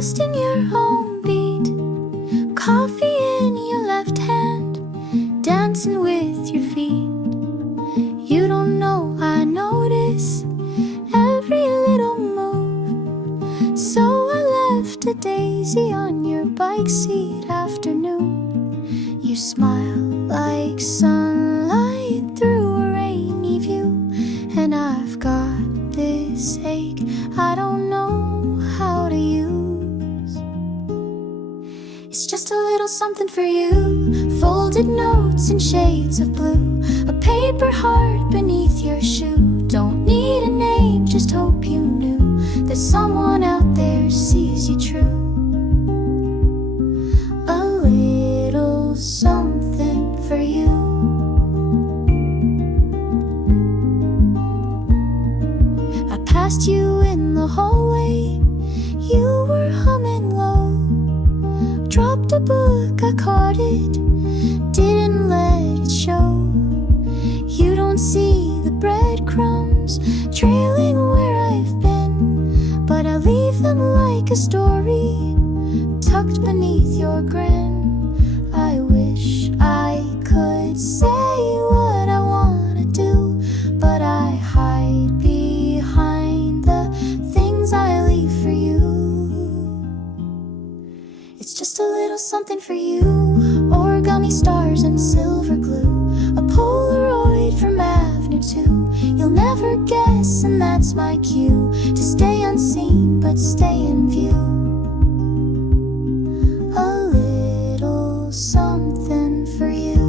lost in your own beat. Coffee in your left hand, dancing with your feet. You don't know I notice every little move. So I left a daisy on your bike seat afternoon. You smile like sunlight through a rainy view, and I've got this ache I don't know how to use. It's just a little something for you. Folded notes in shades of blue, a paper heart beneath your shoe. Don't need a name, just hope you knew that someone out there sees you true. A little something for you. I passed you in the hallway, you were humming low. Dropped a book, I caught it, didn't let it show. You don't see the breadcrumbs trailing where I've been, but I leave them like a story tucked beneath your grin. I wish I could say what I wanna do, but I hide behind the things I leave for you. It's just a little something for you. Origami stars and silver glue, a Polaroid from Avenue 2. You'll never guess, and that's my cue to stay unseen but stay in view. A little something for you.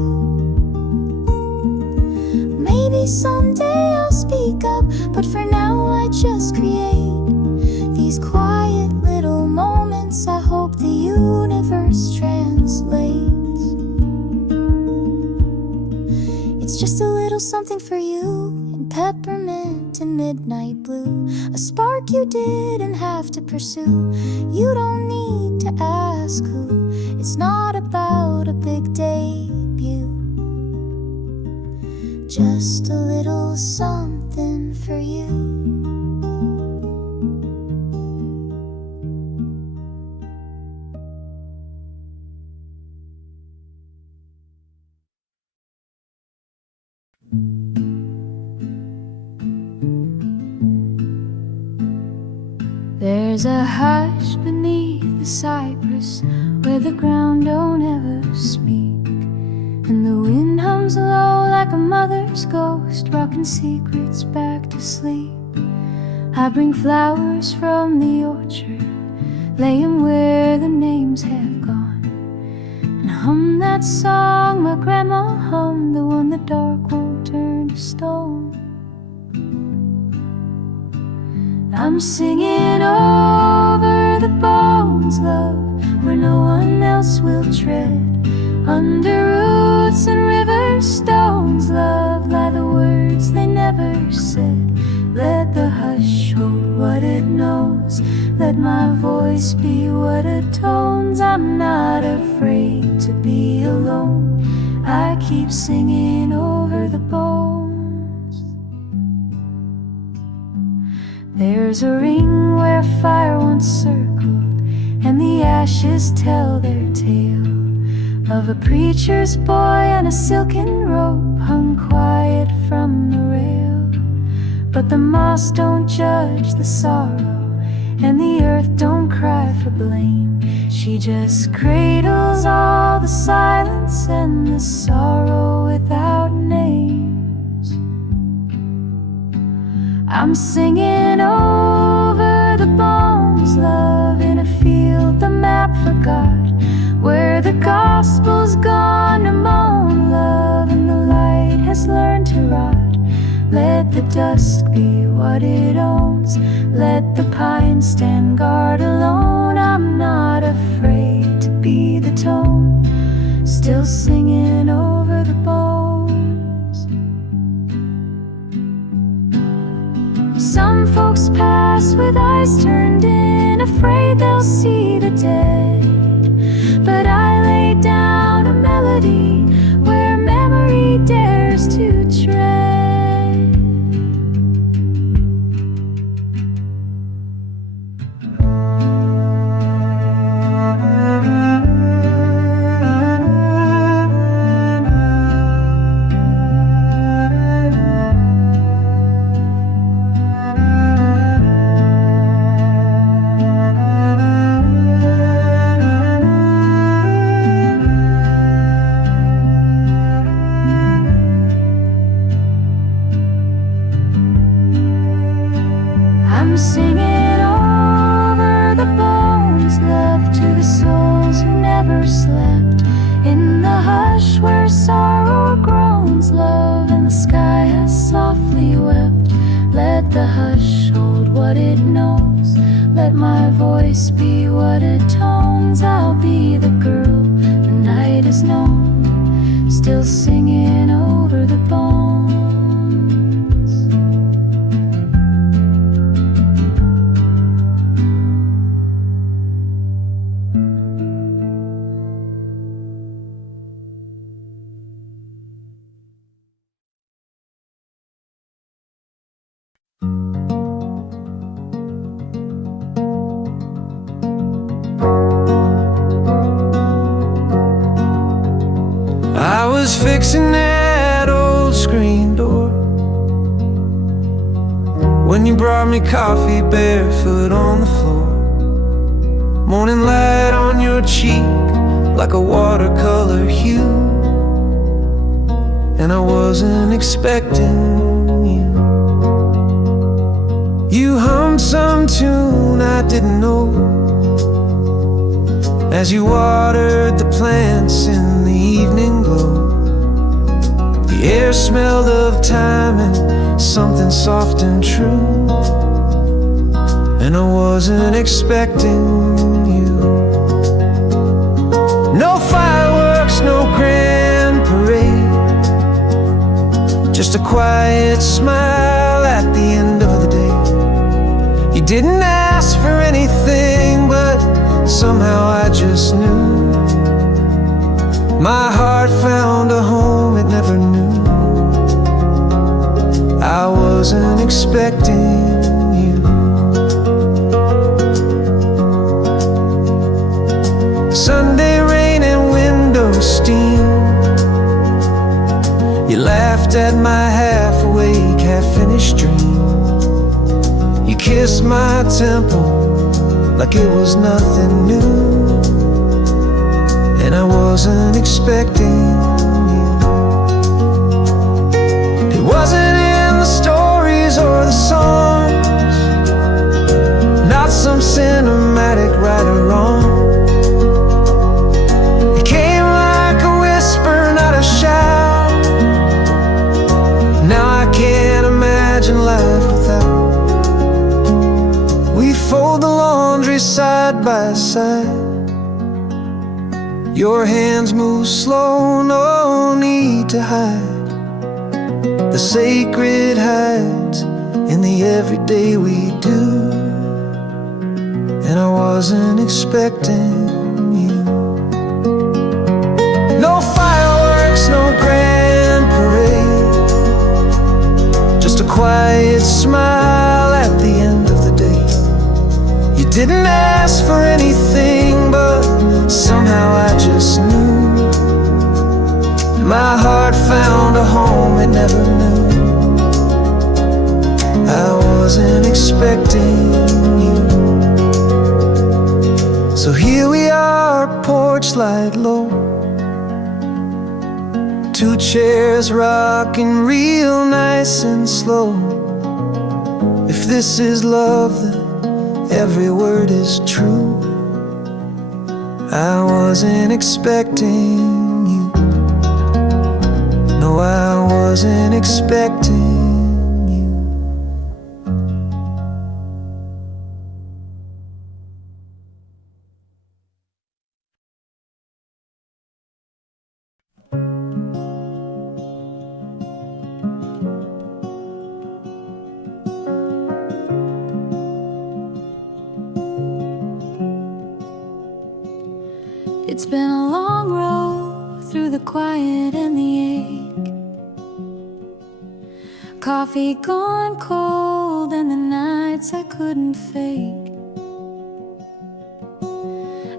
Maybe someday I'll speak up, but for now I just create these quiet little moments I hope the universe translates. It's just a little something for you, in peppermint and midnight blue, a spark you didn't have to pursue. You don't need to ask who. It's not about a big debut, just a little something for you. There's a hush beneath the cypress where the ground don't ever speak, and the wind hums low like a mother's ghost, rocking secrets back to sleep. I bring flowers from the orchard, lay 'em where the names have gone, and hum that song my grandma hummed, the one the dark won't turn to stone. I'm singing over the bones, love, where no one else will tread. Under roots and river stones, love, lie the words they never said. Let the hush hold what it knows, let my voice be what it tones. I'm not afraid to be alone, I keep singing over the bones. There's a ring where fire once circled, and the ashes tell their tale of a preacher's boy and a silken rope hung quiet from the rail. But the moss don't judge the sorrow, and the earth don't cry for blame. She just cradles all the silence and the sorrow without names. I'm singing over the bones, love, in a field the map forgot, where the gospel's gone to moan, love, and the light has learned to rot. Let the dusk be what it owns, let the pine stand guard alone. I'm not afraid to be the tone, still singing over the bones. Some folks pass with eyes turned in, afraid they'll see the dead, but I lay down a melody where memory dares to tread. never slept. In the hush where sorrow groans love and the sky has softly wept. Let the hush hold what it knows. Let my voice be what it tones. I'll be the girl the night has known, still singing over the bones. Fixing that old screen door when you brought me coffee barefoot on the floor. Morning light on your cheek like a watercolor hue, and I wasn't expecting you. You hummed some tune I didn't know as you watered the plants in the evening glow. The air smelled of time and something soft and true, and I wasn't expecting you. No fireworks, no grand parade, just a quiet smile at the end of the day. You didn't ask for anything, but somehow I just knew. My heart found a home it never knew. I wasn't expecting you. Sunday rain and window steam. You laughed at my half-awake, half-finished dream. You kissed my temple like it was nothing new, and I wasn't expecting you. It wasn't in the stories or the songs, not some cinematic right or wrong. It came like a whisper, not a shout. Now I can't imagine life without. We fold the laundry side by side. Your hands move slow, no need to hide. The sacred hides in the everyday we do, and I wasn't expecting you. No fireworks, no grand parade, just a quiet smile at the end of the day. You didn't ask for anything, but somehow I just knew. My heart found a home it never knew. I wasn't expecting you. So here we are, porch light low, two chairs rocking real nice and slow. If this is love, then every word is true. I wasn't expecting you. No, I wasn't expecting you. It's been a long road through the quiet and the ache. Coffee gone cold and the nights I couldn't fake.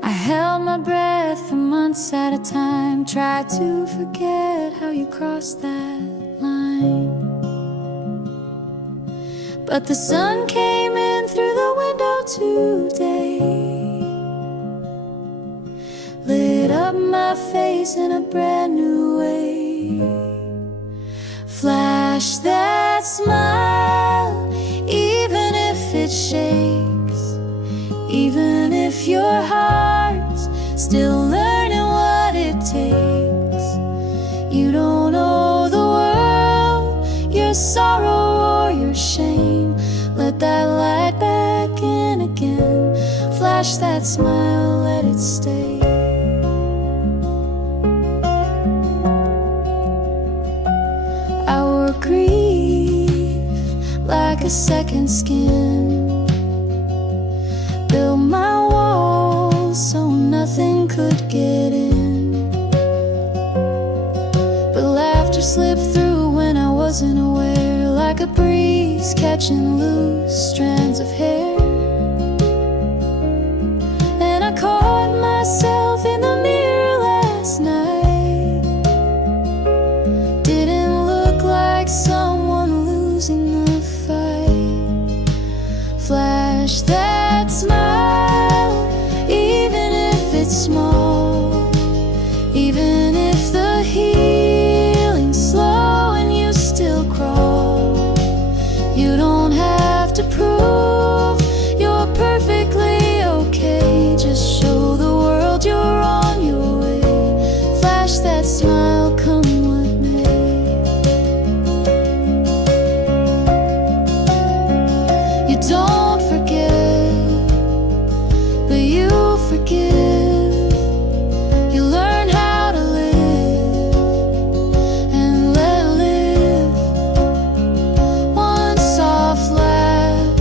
I held my breath for months at a time, tried to forget how you crossed that line. But the sun came in through the window today, lit up my face in a brand new way. Flash that smile, even if it shakes, even if your heart's still learning Flash that smile, let it stay. I wore grief like a second skin, built my walls so nothing could get in. But laughter slipped through when I wasn't aware, like a breeze catching loose strands of hair. And I caught myself in the mirror last night. Didn't look like someone losing the fight. Flash that smile, even if it's small, even if the healing's slow and you still crawl. You don't have to prove you're perfectly okay. Just show the world you're on your way. Flash that smile, come what may. You don't forget, but you forgive. You learn how to live and let live. One soft laugh,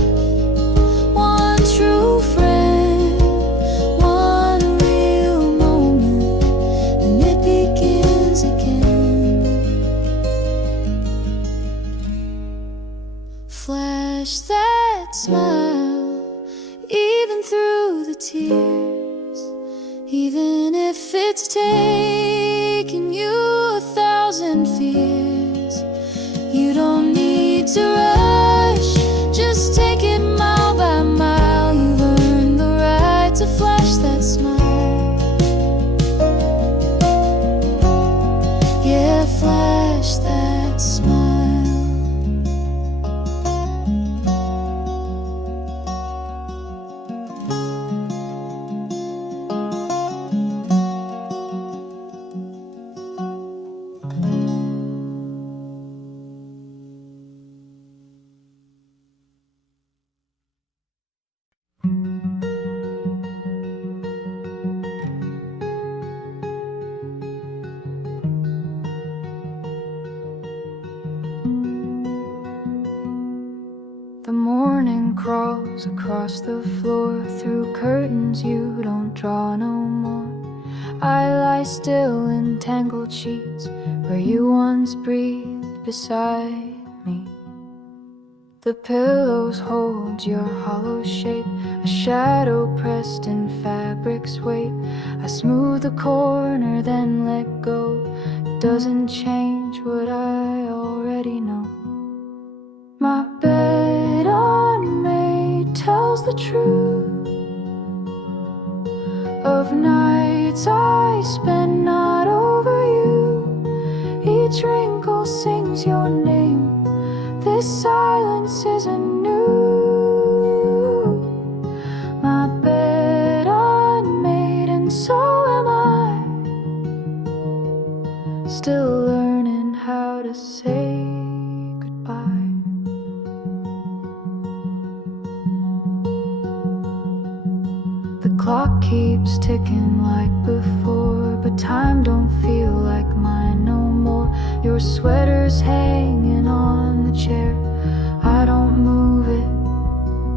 one true friend, one real moment, and it begins again. Flash that smile, even through the tears, even if it's taken you 1,000 fears. You don't need to rush, just take it mile by mile. You've earned the right to flash that smile. Yeah, flash that smile. The morning crawls across the floor, through curtains you don't draw no more. I lie still in tangled sheets where you once breathed beside me. The pillows hold your hollow shape, a shadow pressed in fabric's weight. I smooth the corner, then let go. It doesn't change what I already know. My bed unmade tells the truth of nights I spend not over you. Each wrinkle sings your name. This silence isn't new. My bed unmade, and so am I. Still learning how to say goodbye. The clock keeps ticking like before, but time don't feel like mine no more. Your sweater's hanging on the chair. I don't move it,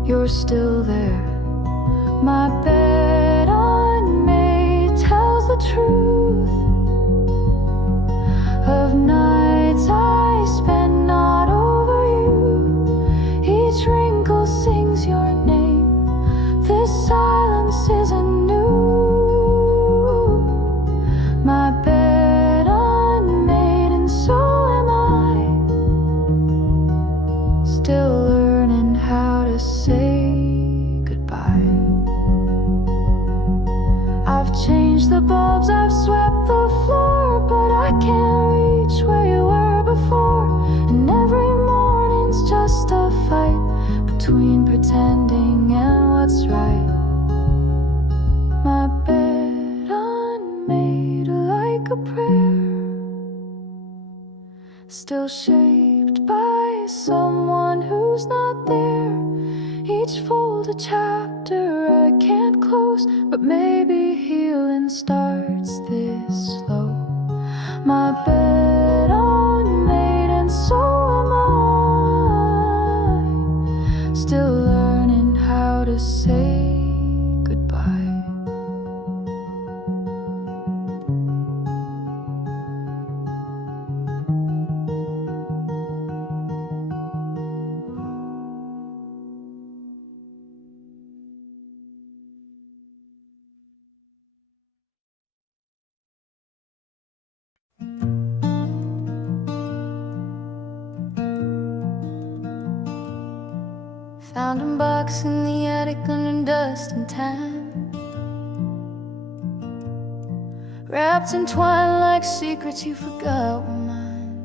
you're still there. My bed unmade tells the truth of nights I spend not over you. Each wrinkle sings your name. This silence isn't new. My bed unmade, and so am I. Still learning how to say goodbye. I've changed the bulbs, I've swept the floor, but I can't reach where you were before. And every morning's just a fight between pretending and what's right. My bed unmade like a prayer, still shaped by someone who's not there. Each folded chapter I can't coast, but maybe healing starts this slow. My bed unmade, and so am I, still learning how to say goodbye. Found a box in the attic under dust and time, wrapped in twine like secrets you forgot were mine.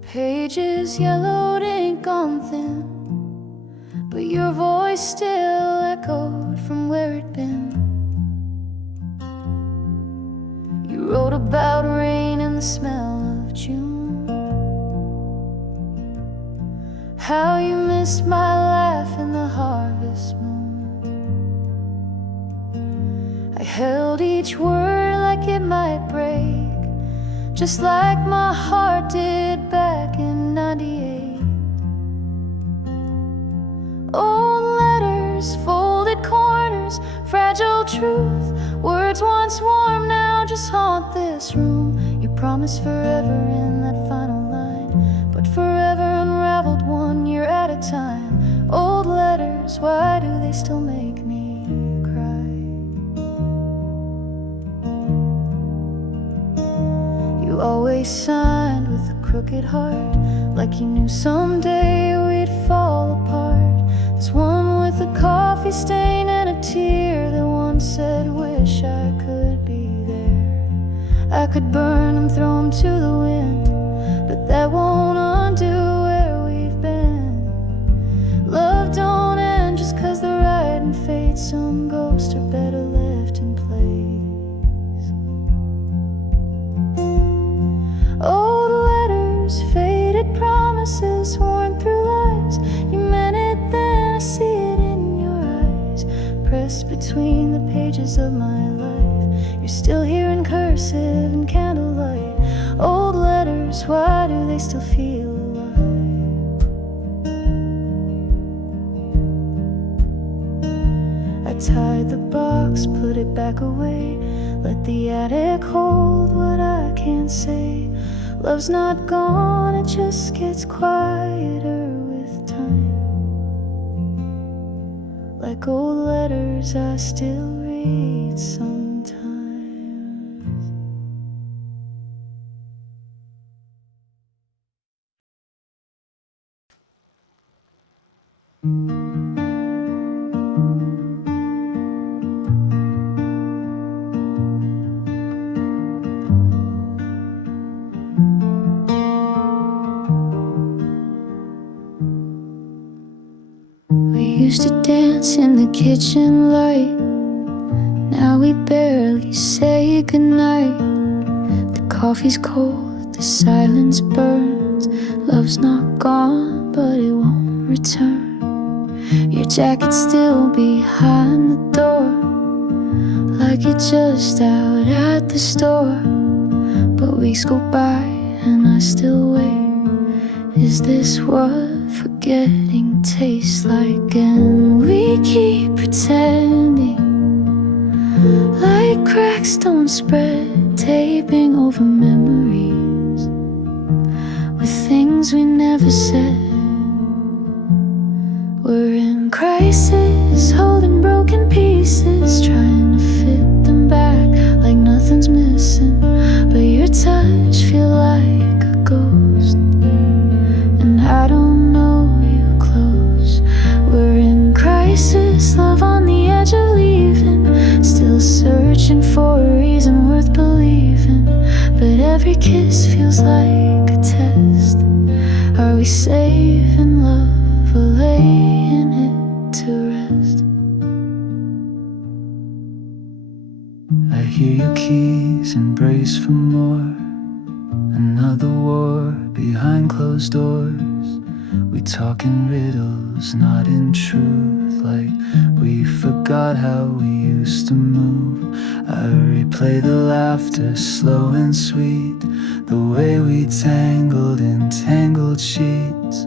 Pages yellowed, ink on thin, but your voice still echoed from where it'd been. You wrote about rain and the smell of June, how you missed my laugh in the harvest moon. I held each word like it might break, just like my heart did back in '98. Old letters, folded corners, fragile truth, words once warm now just haunt this room. You promised forever in that final line, but forever unraveled one year at a time. Old letters, why do they still make me cry? You always signed with a crooked heart, like you knew someday we'd fall apart. There's one with a coffee stain and a tear that once said, wish I could be there. I could burn them, throw them to the wind, but that won't undo where we've been. Love don't end just 'cause the riding fate. Some ghosts are better left in place. Old letters, faded promises, worn through lies. You meant it then, I see it in your eyes. Pressed between the pages of my life, you're still here in cursive and candlelight. Old letters, why do they still feel alive? I tied the box, put it back away, let the attic hold what I can't say. Love's not gone, it just gets quieter with time. Like old letters I still read sometimes. We used to dance in the kitchen light, now we barely say goodnight. The coffee's cold, the silence burns. Love's not gone, but it won't return. Your jacket's still behind the door, like you're just out at the store. But weeks go by and I still wait. Is this what forgetting tastes like? And we keep pretending like cracks don't spread, taping over memories with things we never said. We're in crisis, holding broken pieces, trying to fit them back like nothing's missing. But your touch feels like a ghost, and I don't know you close. We're in crisis, love on the edge of leaving, still searching for a reason worth believing. But every kiss feels like a test. Are we saving love or laying it to rest? I hear your keys and brace for more. Another war behind closed doors. We talk in riddles, not in truth. Like we forgot how we used to move. I replay the laughter, slow and sweet, the way we tangled in tangled sheets.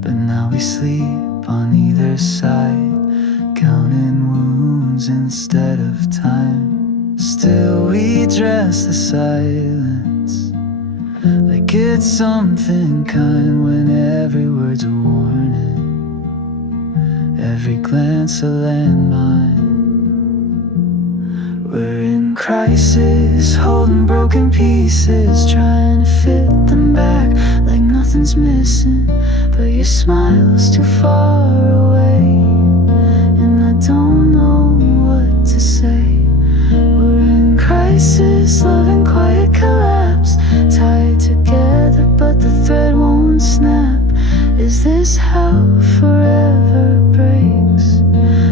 But now we sleep on either side, counting wounds instead of time. Still we dress the silence like it's something kind, when every word's a warning, every glance a landmine. We're in crisis, holding broken pieces, trying to fit them back like nothing's missing. But your smile's too far away, and I don't know what to say. We're in crisis, love in quiet collapse, tied together but the thread won't snap. Is this how forever breaks,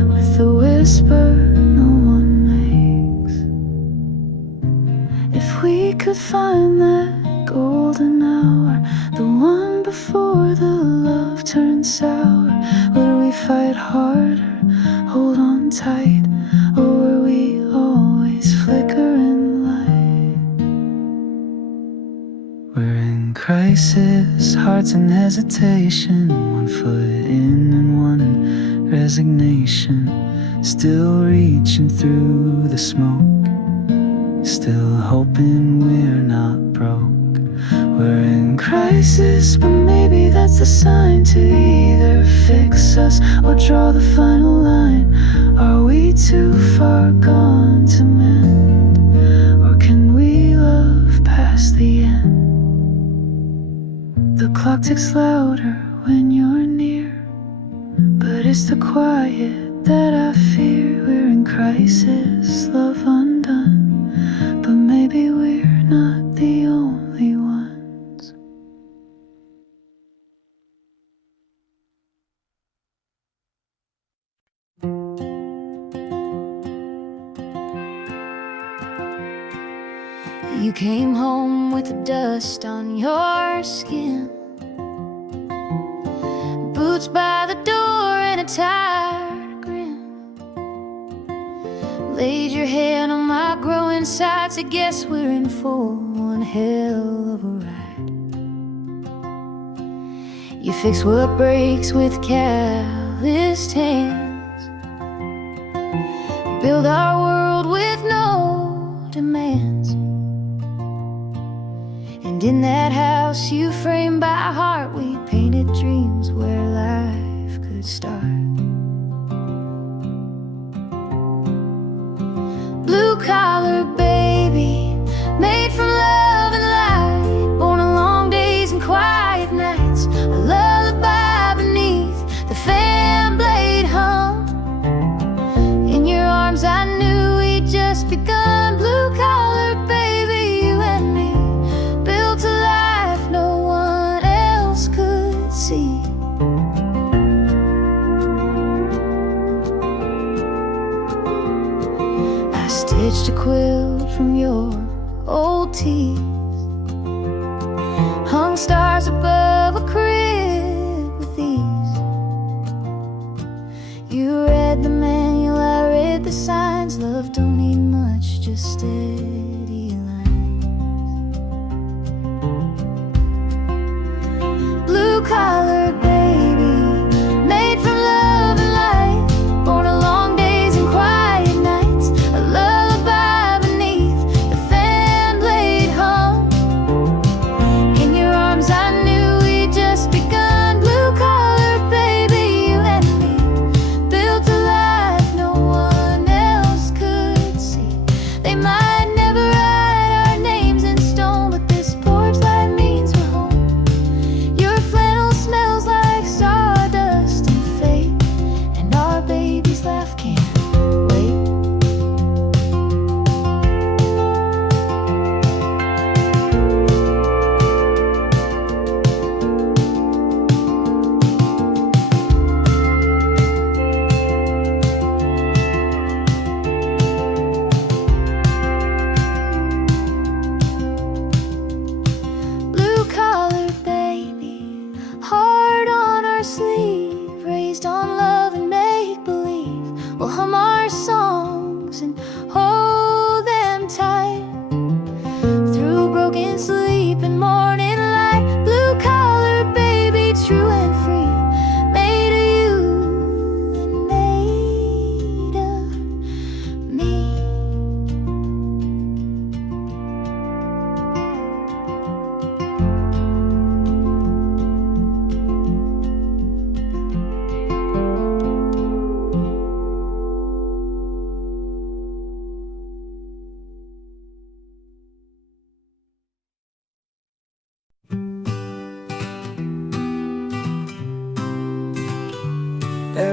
with a whisper no one makes? If we could find that golden hour, the one before the love turns sour, would we fight harder, hold on tight, or were we always flickering light? We're in crisis, hearts in hesitation, one foot in and one in resignation. Still reaching through the smoke, still hoping we're not broke. We're in crisis, but maybe that's a sign to either fix us or draw the final line. Are we too far gone to mend, or can we love past the end? The clock ticks louder when you're near, but it's the quiet that I fear. We're in crisis, love undone, but maybe we're not the only ones. You came home with the dust on your skin, boots by the door and a tired grin. Laid your hand on my growing sides. I guess we're in for one hell of a ride. You fix what breaks with calloused hands, build our world with no demands. And in that house you framed by heart, we painted dreams where life could start. Blue collar baby, made from love and light, born on long days and quiet nights, a lullaby beneath the fan blade hum. In your arms I knew we'd just begun. Blue collar baby, you and me, built a life no one else could see. I stitched a quilt from your old teeth, hung stars above a crib with ease. You read the manual, I read the signs. Love don't need much, just steady lines. Blue collar baby, made from love and light, born on long days and quiet nights, a lullaby beneath the fan blade hum. In your arms I knew we'd just begun. Blue collar baby, you and me, built a life no one else could see. They might never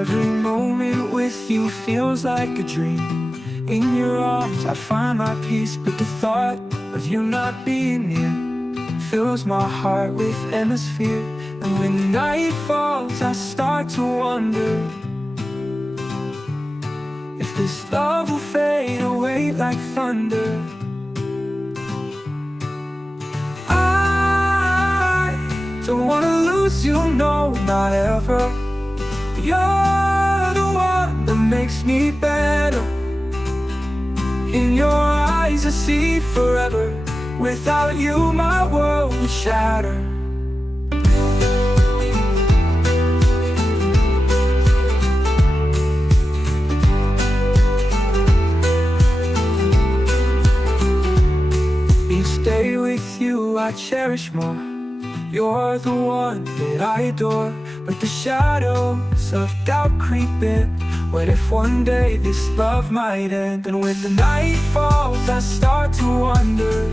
Every moment with you feels like a dream. In your arms I find my peace, but the thought of you not being near fills my heart with endless fear. And when the night falls I start to wonder if this love will fade away like thunder. I don't wanna lose you, no, not ever. You're the one that makes me better. In your eyes I see forever. Without you my world would shatter. Each day with you I cherish more. You're the one that I adore. But the shadows of doubt creep in. What if one day this love might end? And when the night falls I start to wonder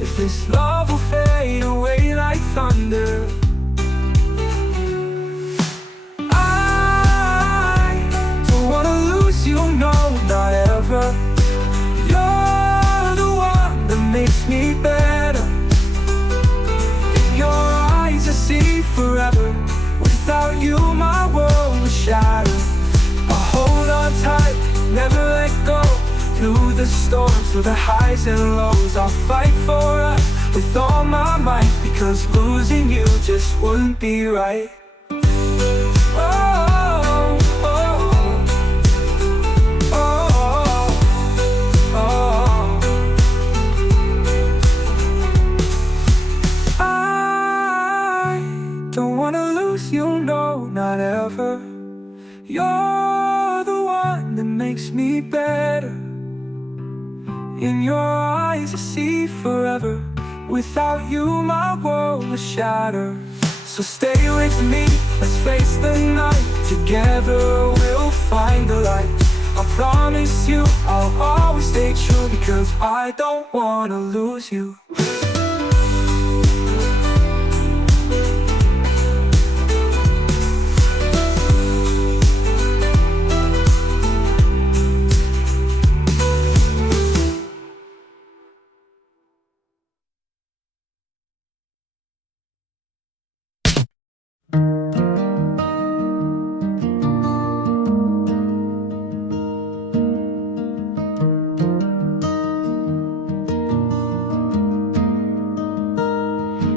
if this love will fade away like thunder. I don't wanna lose you, no, not ever. You're the one that makes me better. In your eyes I see forever. Without you my world will shatter. I'll hold on tight, never let go. Through the storms, through the highs and lows, I'll fight for us with all my might. Because losing you just wouldn't be right. Oh, oh, oh, oh. I don't wanna lose you, no, not ever. You're the one that makes me better. In your eyes I see forever. Without you my world will shatter. So stay with me, let's face the night. Together we'll find the light. I promise you I'll always stay true. Because I don't wanna lose you.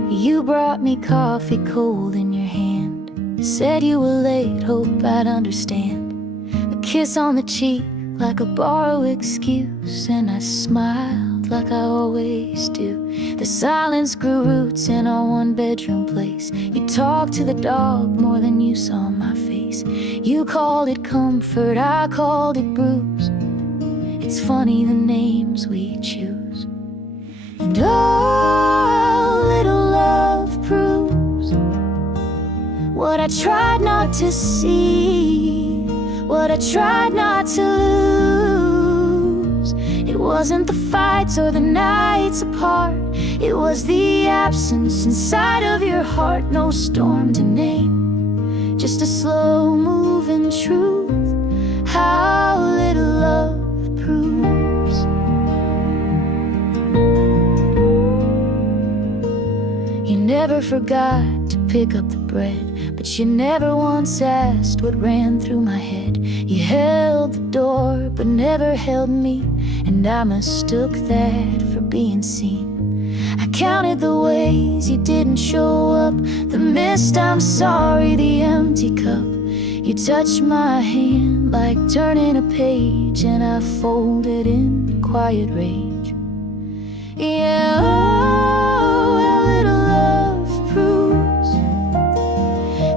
You brought me coffee cold in your hand. Said you were late, hope I'd understand. A kiss on the cheek like a borrowed excuse. And I smiled like I always do. The silence grew roots in our one-bedroom place. You talked to the dog more than you saw my face. You called it comfort, I called it bruise. It's funny the names we choose. And oh, little love proves what I tried not to see, what I tried not to lose. It wasn't the fights or the nights apart. It was the absence inside of your heart. No storm to name, just a slow-moving truth. How little love proves. You never forgot to pick up the bread, but you never once asked what ran through my head. You held the door, but never held me, and I mistook that for being seen. I counted the ways you didn't show up, the missed I'm sorry, the empty cup. You touched my hand like turning a page, and I folded in quiet rage. Yeah, oh, how little love proves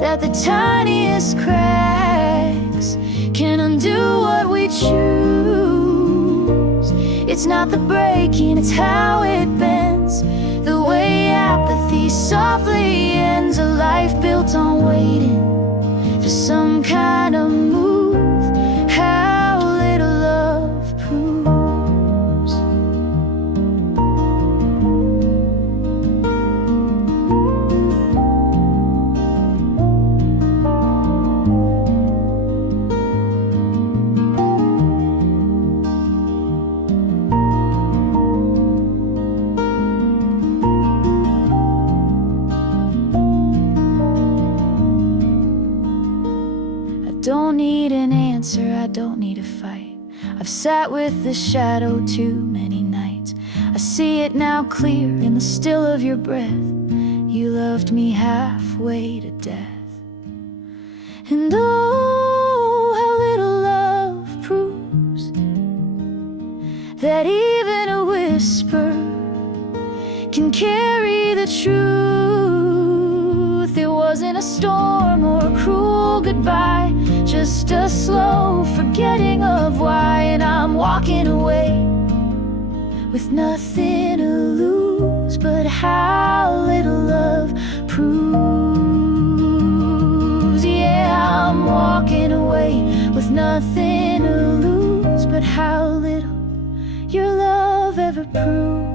that the tiniest cracks can undo what we choose. It's not the breaking, it's how it bends. The way apathy softly ends. A life built on waiting for some kind of move. How little love proves. I don't need to fight. I've sat with the shadow too many nights. I see it now clear in the still of your breath. You loved me halfway to death. And oh, how little love proves that even a whisper can carry the truth. It wasn't a storm or a cruel goodbye, just a slow forgetting of why. And I'm walking away with nothing to lose, but how little love proves. Yeah, I'm walking away with nothing to lose, but how little your love ever proved.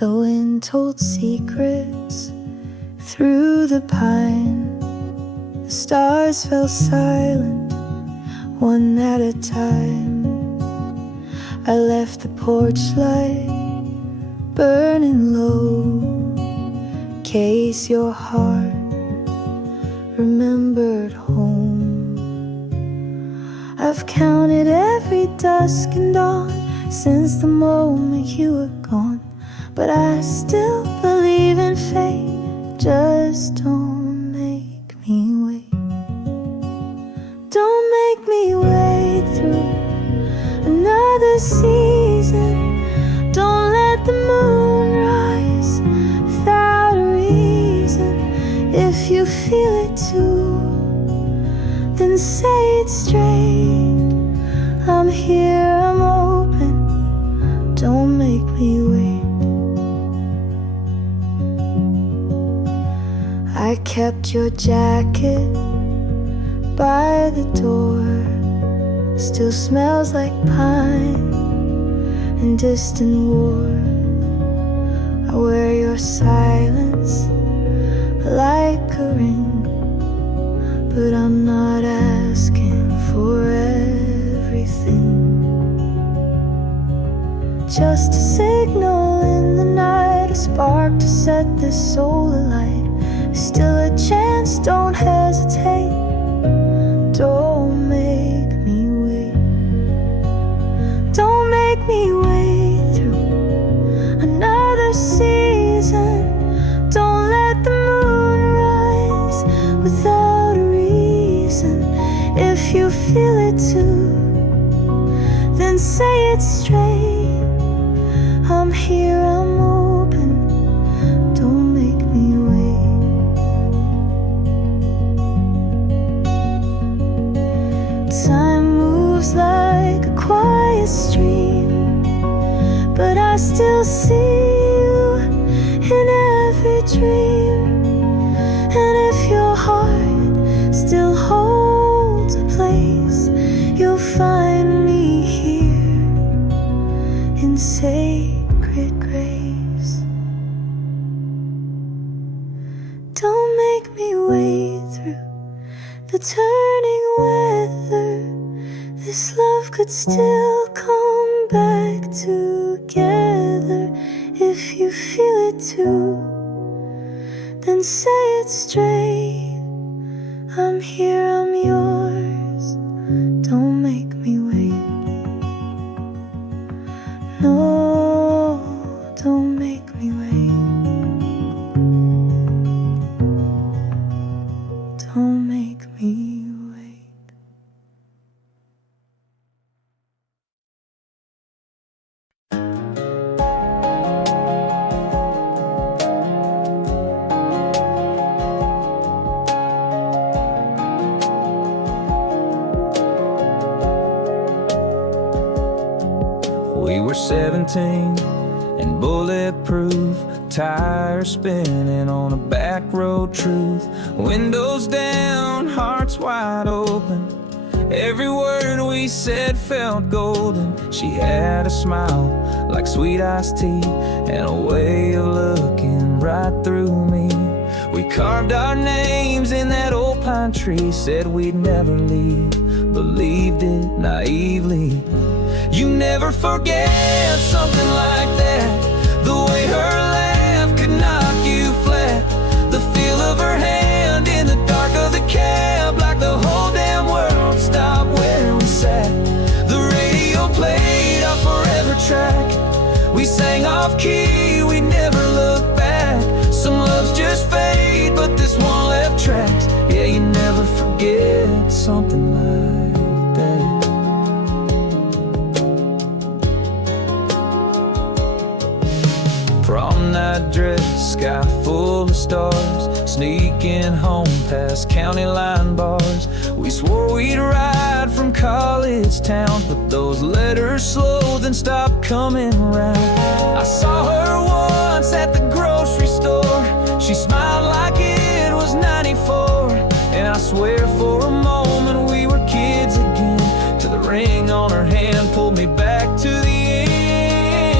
The wind told secrets through the pine. The stars fell silent, one at a time. I left the porch light burning low, in case your heart remembered home. I've counted every dusk and dawn since the moment you were gone, but I still believe in fate. Just don't make me wait. Don't make me wait through another season. Don't let the moon rise without a reason. If you feel it too, then say it straight. I'm here, I'm open. Don't make me wait. I kept your jacket by the door. Still smells like pine and distant war. I wear your silence like a ring, but I'm not asking for everything. Just a signal in the night, a spark to set this soul alight. Still a chance, don't hesitate. Don't make me wait. Don't make me wait through another season. Don't let the moon rise without a reason. If you feel it too, then say it straight. I'm here, I'm open. Don't make me wait. Time moves like a quiet stream, but I still see you in every dream. And if your heart still holds a place, you'll find me here in sacred grace. Don't make me wait through the turning weather. This love could still come back together. If you feel it too, then say it straight. I'm here, I'm yours. Don't make me wait. No, don't make me wait. Don't make me wait. We were 17 and bulletproof, tires spinning on a back road truth. Windows down, hearts wide open, Every word we said felt golden. She had a smile like sweet iced tea and a way of looking right through me. We carved our names in that old pine tree, said we'd never leave, believed it naively. You never forget something like that, the way her laugh could knock you flat, the feel of her hand in the dark of the cab, like the whole damn world stopped where we sat. The radio played our forever track. We sang off key, we never looked back. Some loves just fade, but this one left tracks. Yeah, you never forget something like that. Prom night dress, sky full of stars, sneaking home past county line bars. We swore we'd ride from college towns, but those letters slowed and stopped coming around. I saw her once at the grocery store. She smiled like it was 94, and I swear for a moment we were kids again, till the ring on her hand pulled me back to the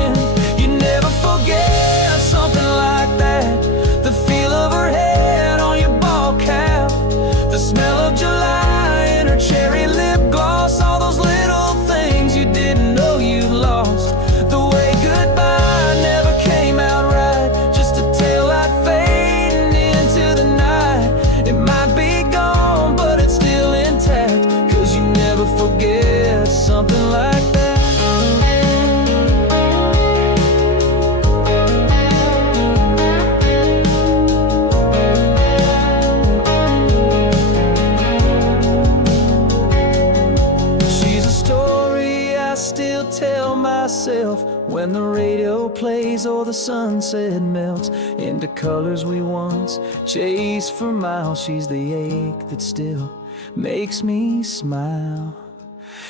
end. You never forget something like that, the feel of her head on your ball cap, the smell of July in her cherry lip gloss, all those little things you didn't know you lost. The way goodbye never came out right, just a taillight fading into the night. It might be gone, but it's still intact, 'cause you never forget something like that. When the radio plays or the sunset melts into colors we once chased for miles, she's the ache that still makes me smile.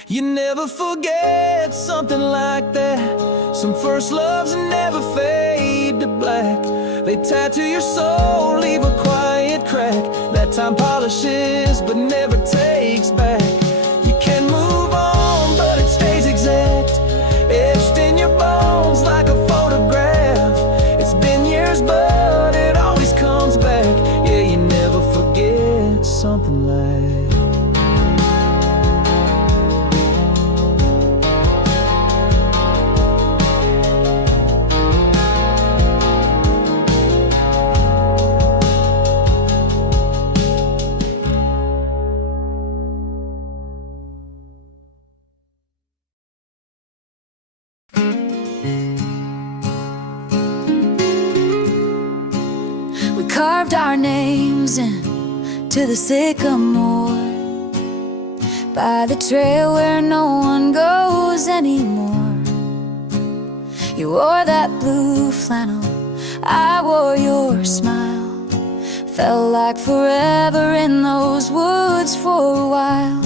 You never forget something like that. Some first loves never fade to black. They tattoo your soul, leave a quiet crack that time polishes but never takes back. You can move on, but it stays exact, etched in your bones like a photograph. It's been years, but it always comes back. Yeah, you never forget something like carved our names into the sycamore by the trail where no one goes anymore. You wore that blue flannel, I wore your smile. Felt like forever in those woods for a while.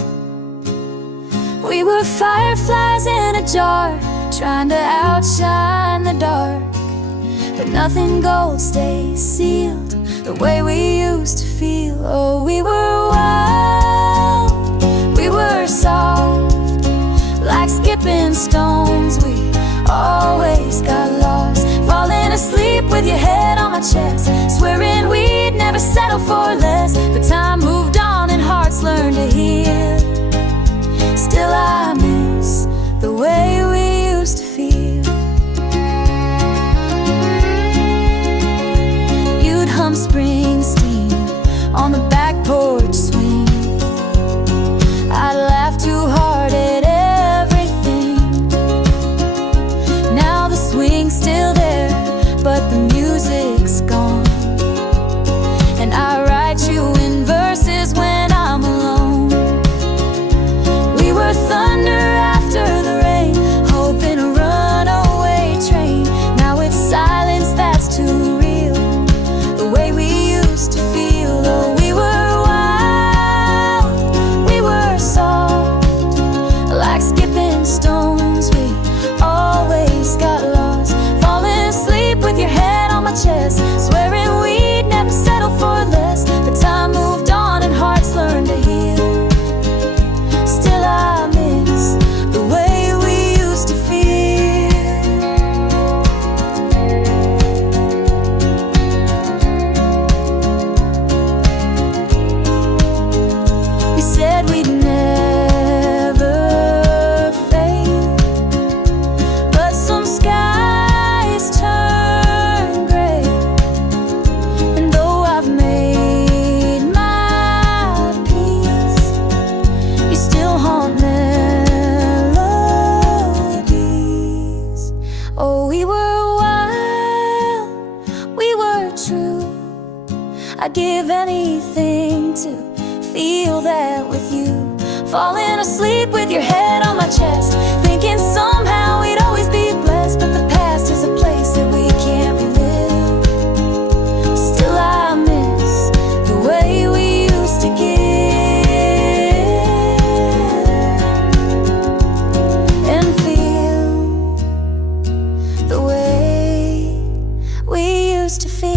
We were fireflies in a jar, trying to outshine the dark, but nothing gold stays sealed the way we used to feel. Oh, we were wild, we were soft, like skipping stones. We always got lost, falling asleep with your head on my chest, swearing we'd never settle for less. But time moved on and hearts learned to heal. Still I miss the way we used to feel. Hum Springsteen on the back porch swing. I laughed too hard at everything. Now the swing's still there, but the music's gone, and I write you in verses when I'm alone. We were thunder after the rain, hoping a runaway train. Now it's silence that's too real, the way we used to feel. Oh, we were wild, we were soft, like skipping stones. We always got lost, falling asleep with your head on my chest, swearing we'd never settle for less. But time moved on and hearts learned to heal. Still give anything to feel that with you. Falling asleep with your head on my chest, thinking somehow we'd always be blessed. But the past is a place that we can't relive. Still I miss the way we used to give and feel the way we used to feel.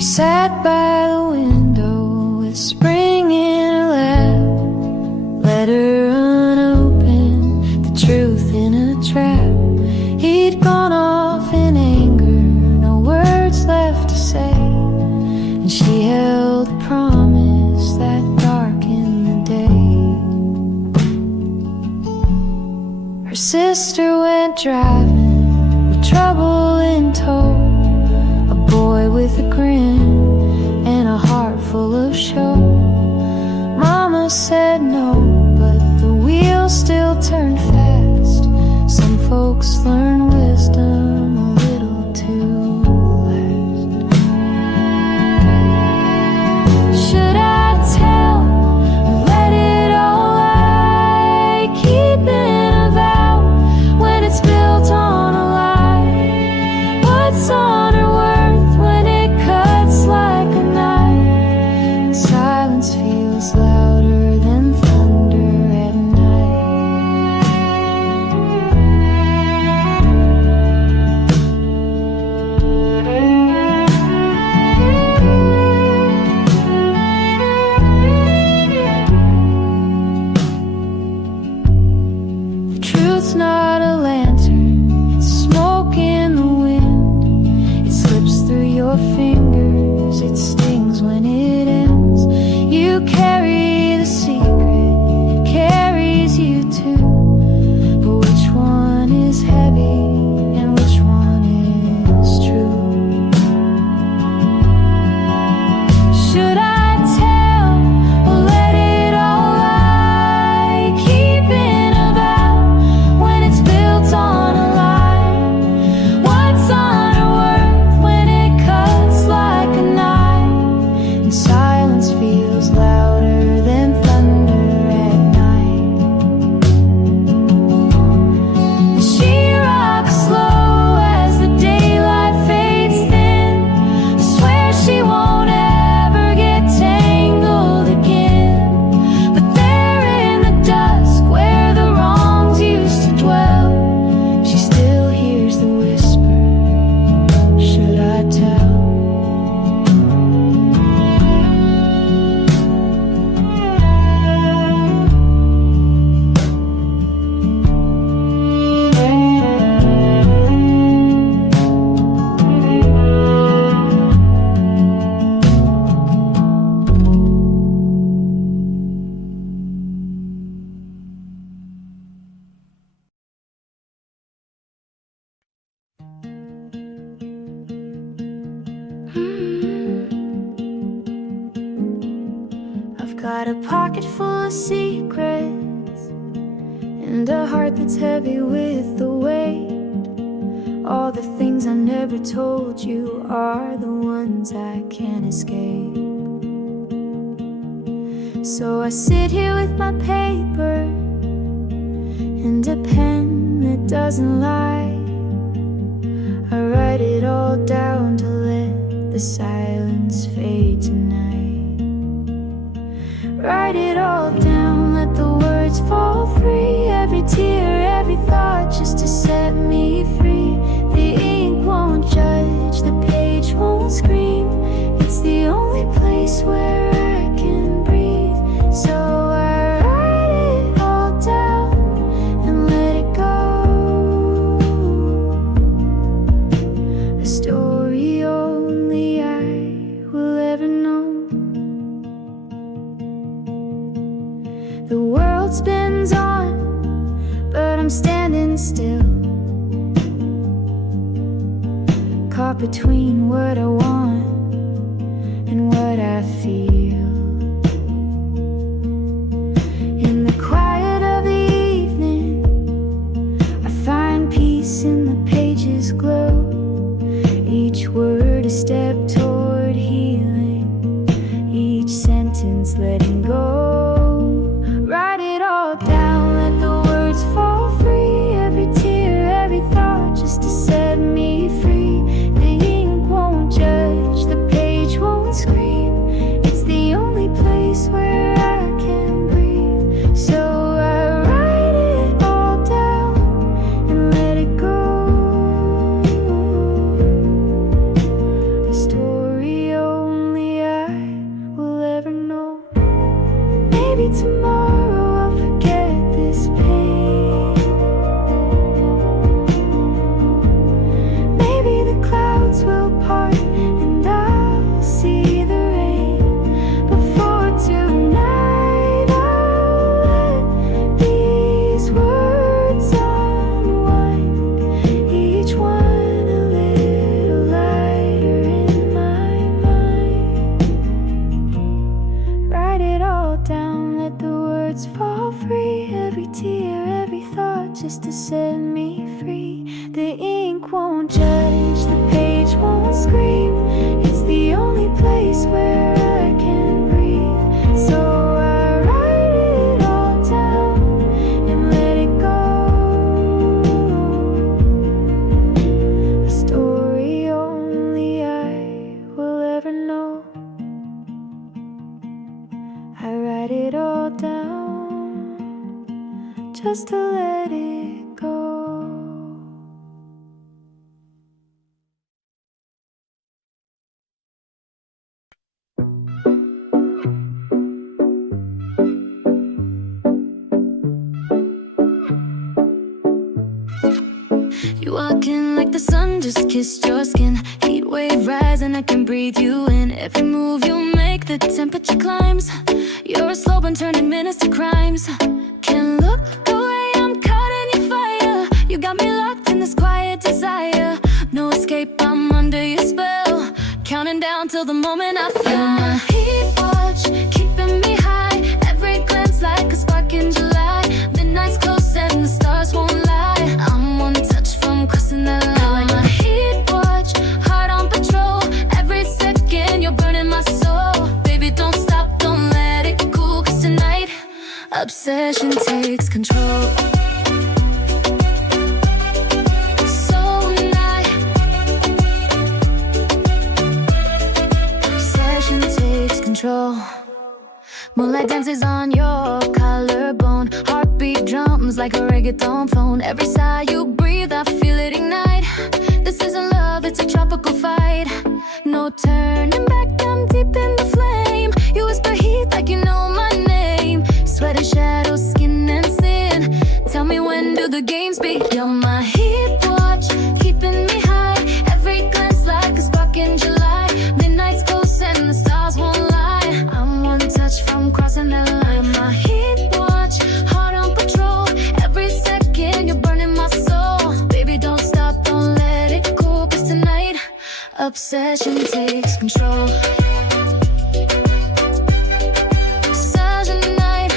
Sat by the window with spring in her lap, let her unopen the truth in a trap. He'd gone off in anger, no words left to say, and she held a promise that darkened the day. Her sister went driving with trouble in tow, a boy with a grin and a heart full of show. Mama said no, but the wheels still turned fast. Some folks learn wisdom a little too last. Should I tell or let it all lie? Keeping a vow when it's built on a lie. What's on her worth when it cuts like a knife? And silence feels louder than thunder at night. The truth's not a lantern, it's smoke in the wind. It slips through your fingers, it stings when it ends. You carry the secret, it carries you too. But which one is heavy and which one is true? Should I tell or let it all lie? Keeping a vow when it's built on a lie. What's on her worth when it cuts like a knife? And silence feels louder than thunder at night. And she rocks slow as the daylight fades thin. I swear she won't ever get tangled again. But there in the dusk where the wrongs used to dwell, she still hears the whisper, should I tell? I've got a pocket full of secrets and a heart that's heavy with the weight. All the things I never told you are the ones I can't escape. So I sit here with my paper and a pen that doesn't lie. I write it all down to let the silence fade tonight. Write it all down, let the words fall free. Every tear, every thought, just to set me free. The ink won't judge, the page won't scream. It's the only place where I can breathe. So I write it all down and let it go. The world spins on, but I'm standing still, caught between what I want and what I feel. In the quiet of the evening, I find peace in the pages glow. Each word a step toward healing, each sentence letting go. Write it all down, let the words fall free. Every tear, every thought, just to set me free. The ink won't judge, the page won't scream. It's the only place where I can breathe. So I write it all down and let it go. A story only I will ever know. Maybe tomorrow I'll forget this pain. Maybe the clouds will part and I'll see the rain. But for tonight I'll let these words unwind, each one a little lighter in my mind. Write it all down, let the words fall free. Every tear, every thought, just to set me free. The ink won't judge, the page won't scream. It's the only place where I can breathe. So I write it all down and let it go. A story only I will ever know. I write it all down just to let it go. You walking like the sun just kissed your skin. Heat wave rising, I can breathe you in. Every move you make, the temperature climbs. You're a slow burn turning minutes to crimes. Can't look away, I'm caught in your fire. You got me locked in this quiet desire. No escape, I'm under your spell. Counting down till the moment I feel my heat watch, keeping me high. Every glance like a spark in July. Midnight's close and the stars won't lie. I'm one touch from crossing that line. My heat watch, heart on patrol. Every second you're burning my soul. Baby, don't stop, don't let it cool. 'Cause tonight, obsession takes control. So night, obsession takes control. Moonlight dances on your collarbone. Heartbeat drums like a reggaeton phone. Every sigh you breathe, I feel it ignite. This isn't love, it's a tropical fight. No turning back, I'm deep in the flame. You whisper heat like you know my name. Sweat and shadows, skin and sin. Tell me, when do the games begin? You're my heat watch, keeping me high. Every glance like a spark in July. Midnight's close and the stars won't lie. I'm one touch from crossing that line. My heat watch, heart on patrol. Every second you're burning my soul. Baby, don't stop, don't let it cool. 'Cause tonight, obsession takes control. Obsession night,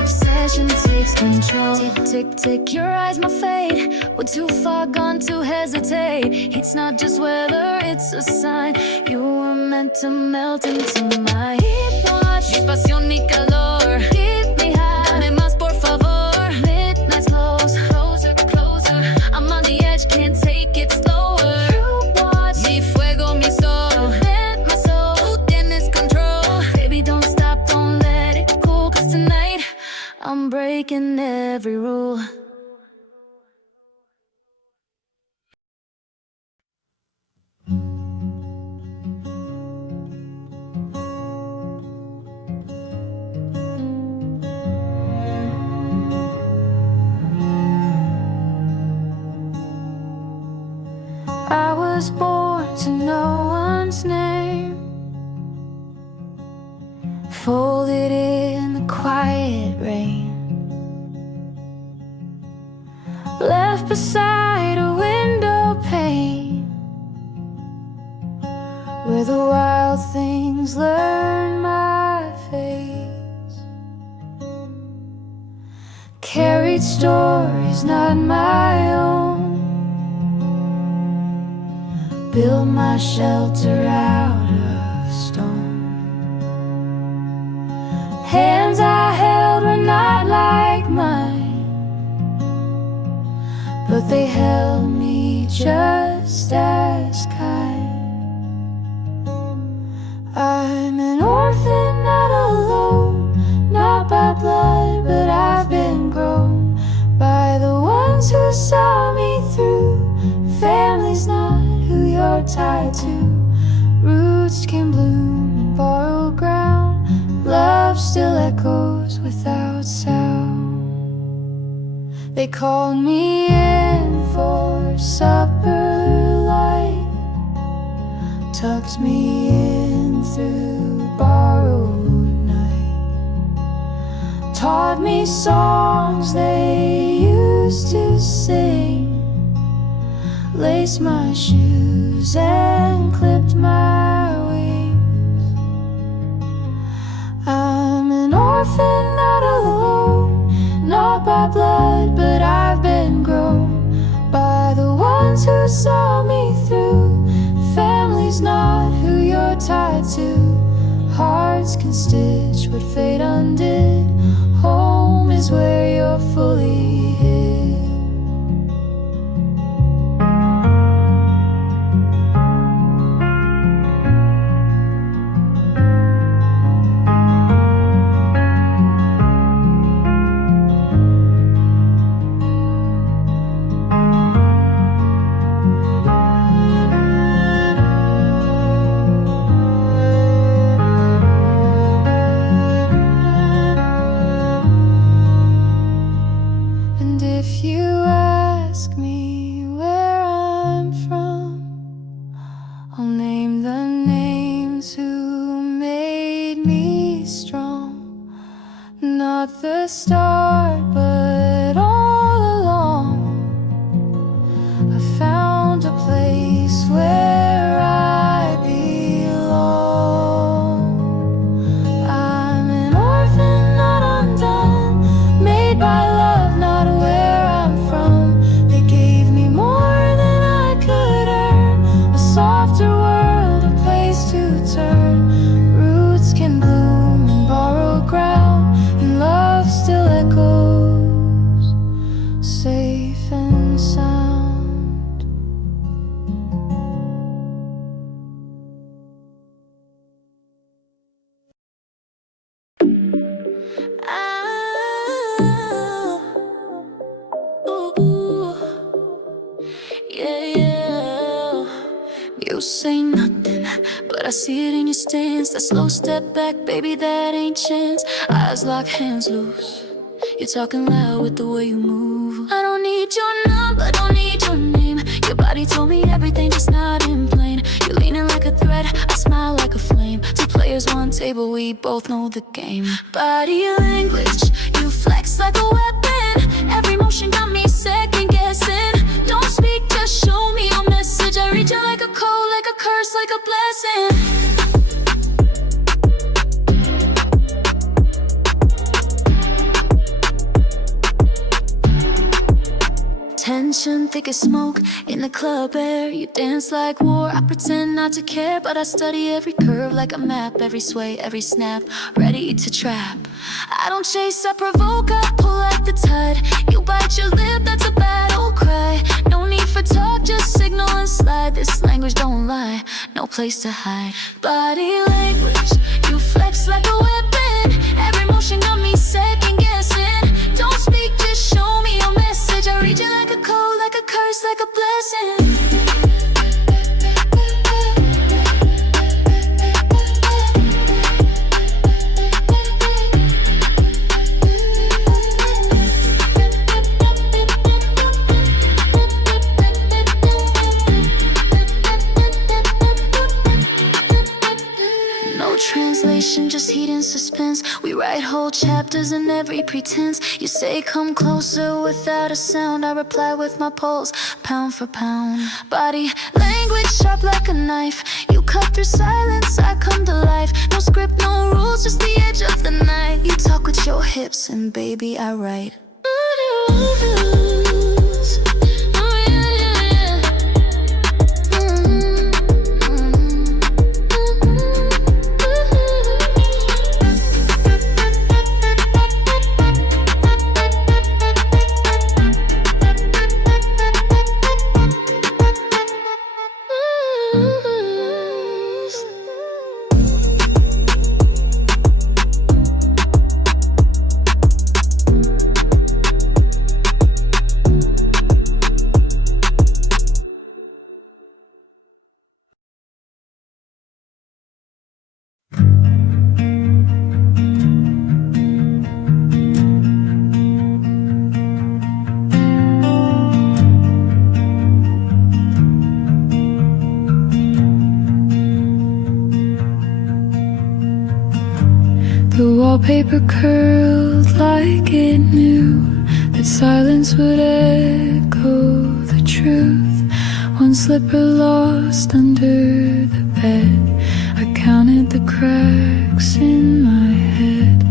obsession takes control. Tick, tick, tick, your eyes, my fate. We're too far gone to hesitate. It's not just weather, it's a sign. You were meant to melt into my heat watch. Mi pasión, mi calor. Keep me high. Dame más, por favor. Midnight's close, closer, closer. I'm on the edge, can't take it slower. You watch. Mi fuego, mi sol. Bend my soul. Tú tienes control. Baby, don't stop, don't let it cool. 'Cause tonight, I'm breaking every rule. I was born to no one's name. folded in the quiet rain, left beside a window pane, where the wild things learn my face. Carried stories not my own, built my shelter out of stone. Hands I held were not like mine, but they held me just as kind. I'm an orphan, not alone, not by blood, but I've been grown by the ones who saw me through. Family's not who you're tied to. Roots can bloom in borrowed ground. Love still echoes without sound. They called me in for supper light, tucked me in through borrowed night, taught me songs they used to sing, laced my shoes and clipped my wings. I'm an orphan, not alone, not by blood, but I've been grown by the ones who saw me through. Family's not who you're tied to. Hearts can stitch what fate undid. Home is where you're fully hid. The start, but all along I found a place where I belong. I'm an orphan, not undone, made by love, not where I'm from. They gave me more than I could earn, a softer world, a place to turn. Roots can bloom in borrowed ground, and love still echoes, safe and sound. Ooh, yeah. You say nothing, but I see it in your stance. That slow step back, baby, that ain't chance. Eyes lock, hands loose. You're talking loud with the way you move. I don't need your number, don't need your name. Your body told me everything, just not in plain. You're leaning like a threat, I smile like a flame. Two players, one table, we both know the game. Body language, you flex like a weapon. Every motion got me second guessing. Don't speak, just show me your message. I read you like a code, like a curse, like a blessing. Tension, thick as smoke in the club air. You dance like war, I pretend not to care, but I study every curve like a map, every sway, every snap, ready to trap. I don't chase, I provoke, I pull like the tide. You bite your lip, that's a battle cry. No need for talk, just signal and slide. This language don't lie, no place to hide. Body language, you flex like a weapon. Every motion got me second guessing. Don't speak, just show me your message. I read you like a code, like a curse, like a blessing. No translation, just heat and suspense. We write whole chapters in every pretense. You say come closer without a sound. I reply with my pulse, pound for pound. Body language sharp like a knife. You cut through silence, I come to life. No script, no rules, just the edge of the night. You talk with your hips and baby I write. The wallpaper curled like it knew that silence would echo the truth. One slipper lost under the bed. I counted the cracks in my head.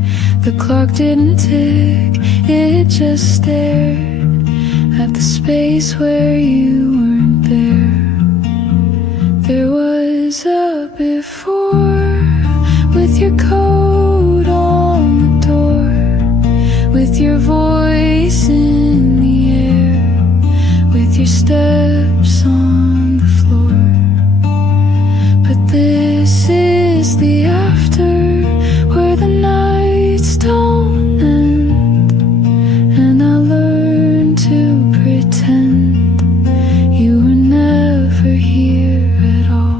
The clock didn't tick, it just stared at the space where you weren't there. There was a before with your coat on the door, with your voice in the air, with your steps on the floor. But this is the after, where the nights don't end, and I learned to pretend you were never here at all.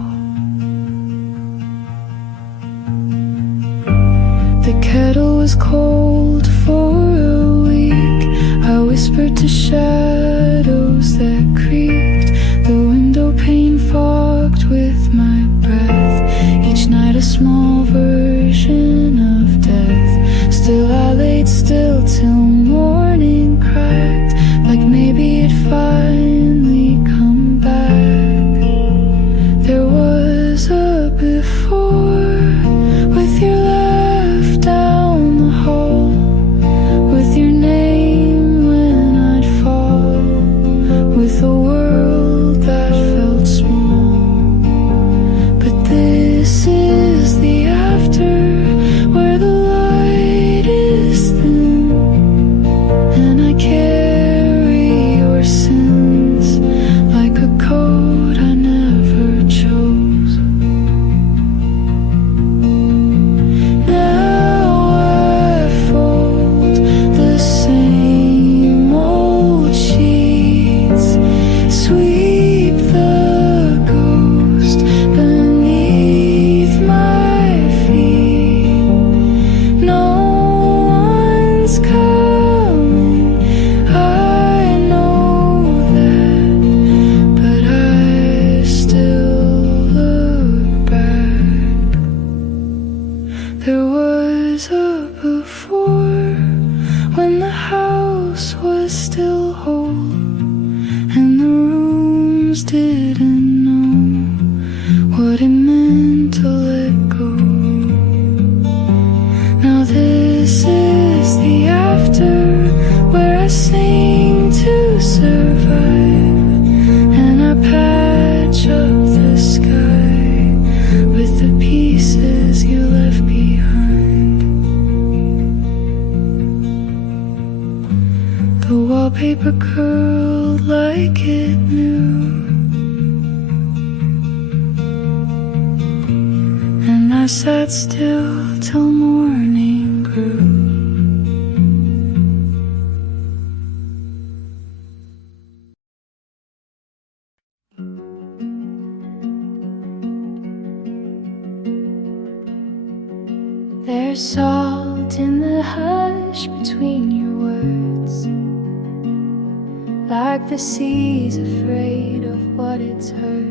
The kettle was cold for a week. I whispered to shadows that creaked. The window pane fogged with my breath. Each night a small version of death. Still I laid still till morning cracked, like maybe it'd finally come back. There was a before, with your laugh down the hall, with your name when I'd fall, with a world that felt small. But this is the after, where the light is thin, and I carry your sins like a coat I never chose. Now I fold the same old sheets, sweep the ghost beneath my feet. No one's coming, I know that, but I still look back. There was a before, when the house was still whole, and the rooms didn't know what it meant to let go. Now this is the after, where I sing to survive, and I patch up the sky with the pieces you left behind. The wallpaper curled like it knew, and I sat still till morning grew. There's salt in the hush between your words, like the sea's afraid of what it's heard.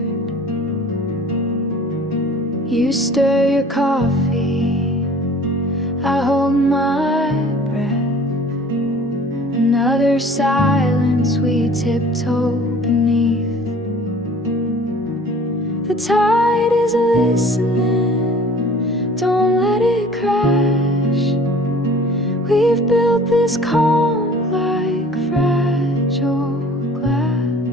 You stir your coffee, I hold my breath. Another silence we tiptoe beneath. The tide is listening, don't let it crash. We've built this calm like fragile glass.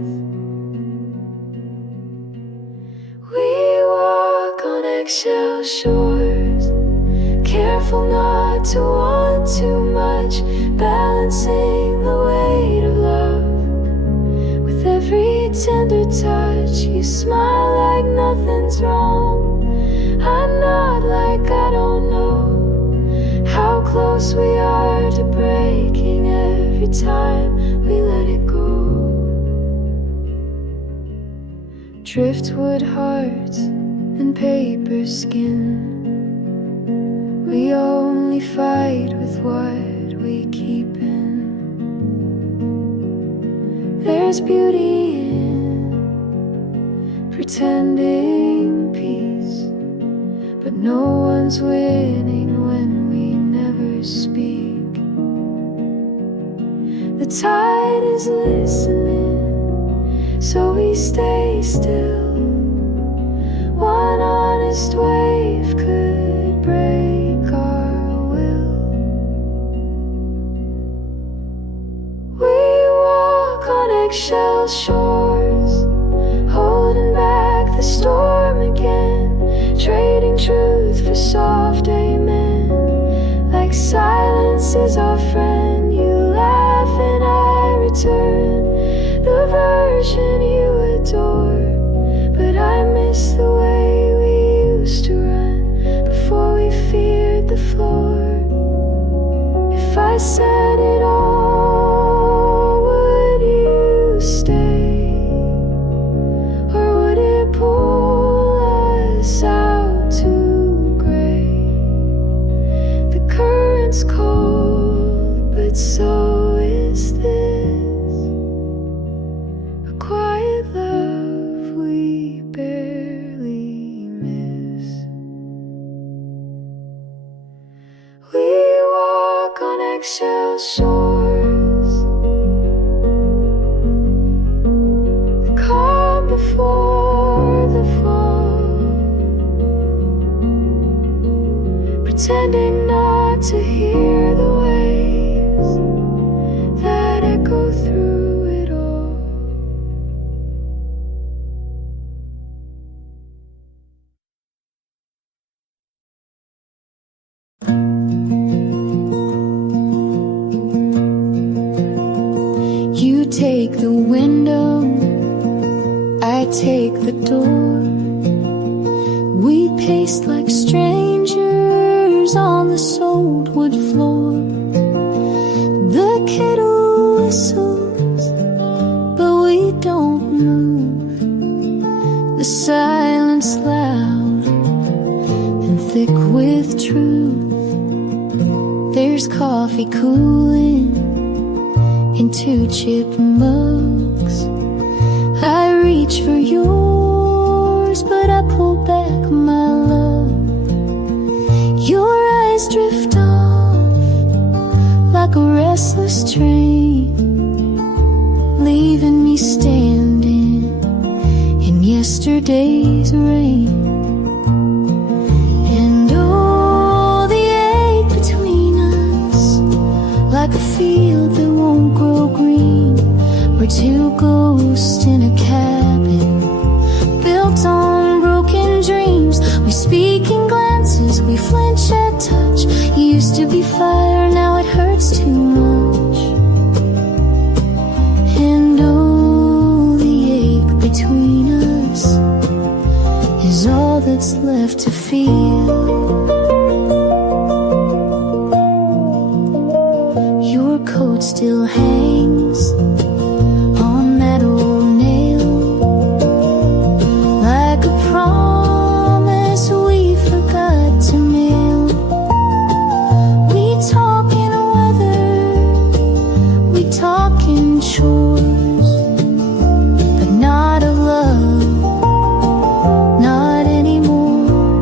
We walk on eggshell shores, careful not to want too much, balancing the weight of love. With every tender touch, you smile like nothing's wrong. I nod like I don't know how close we are to breaking every time we let it go. Driftwood hearts and paper skin, we only fight with what we keep in. There's beauty in pretending peace, but no one's winning when we never speak. The tide is listening, so we stay still. One honest wave could break our will. We walk on eggshell shores, holding back the storm again, trading truth for soft amen. Like silence is our friend, you laugh and I return the version you adore. But I miss the way we used to run before we feared the floor. If I said it all, would you stay? Or would it pull us out to gray? The current's cold, but so is this. A quiet love we barely miss. We walk on eggshell shores, the calm before the fall, pretending not to hear the waves that echo through it all. You take the window, I take the door. We paced like strangers on the sold wood floor. The kettle whistles, but we don't move. The silence loud and thick with truth. There's coffee cooling in 2 chip mugs. I reach for yours, but I pull back my love. Your eyes drift off like a restless train, leaving me standing in yesterday's rain. And oh, the ache between us, like a field that won't grow green. We're 2 ghosts in a cabin built on broken dreams. We speak in glances, we flinch at touch. You used to be fire, now it hurts too much. And oh, the ache between us is all that's left to feel. Your coat still hangs on that old nail, like a promise we forgot to mail. We talk in weather, we talk in chores, but not of love, not anymore.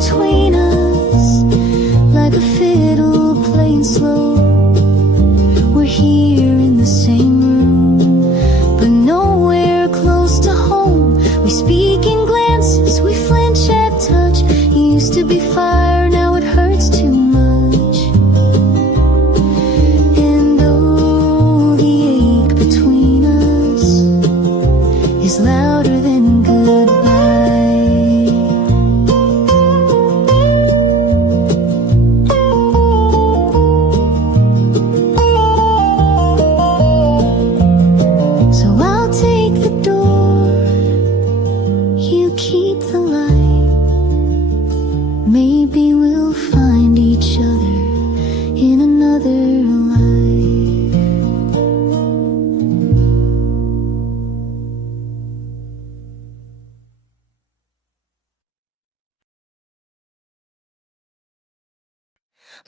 between us, like a fiddle playing slow. We're here in the same room, but nowhere close to home. We speak in glances, we flinch at touch. You used to be fire, now it hurts too much. And oh, the ache between us is louder than goodbye. So I'll take the door, you keep the light. Maybe we'll find each other in another life.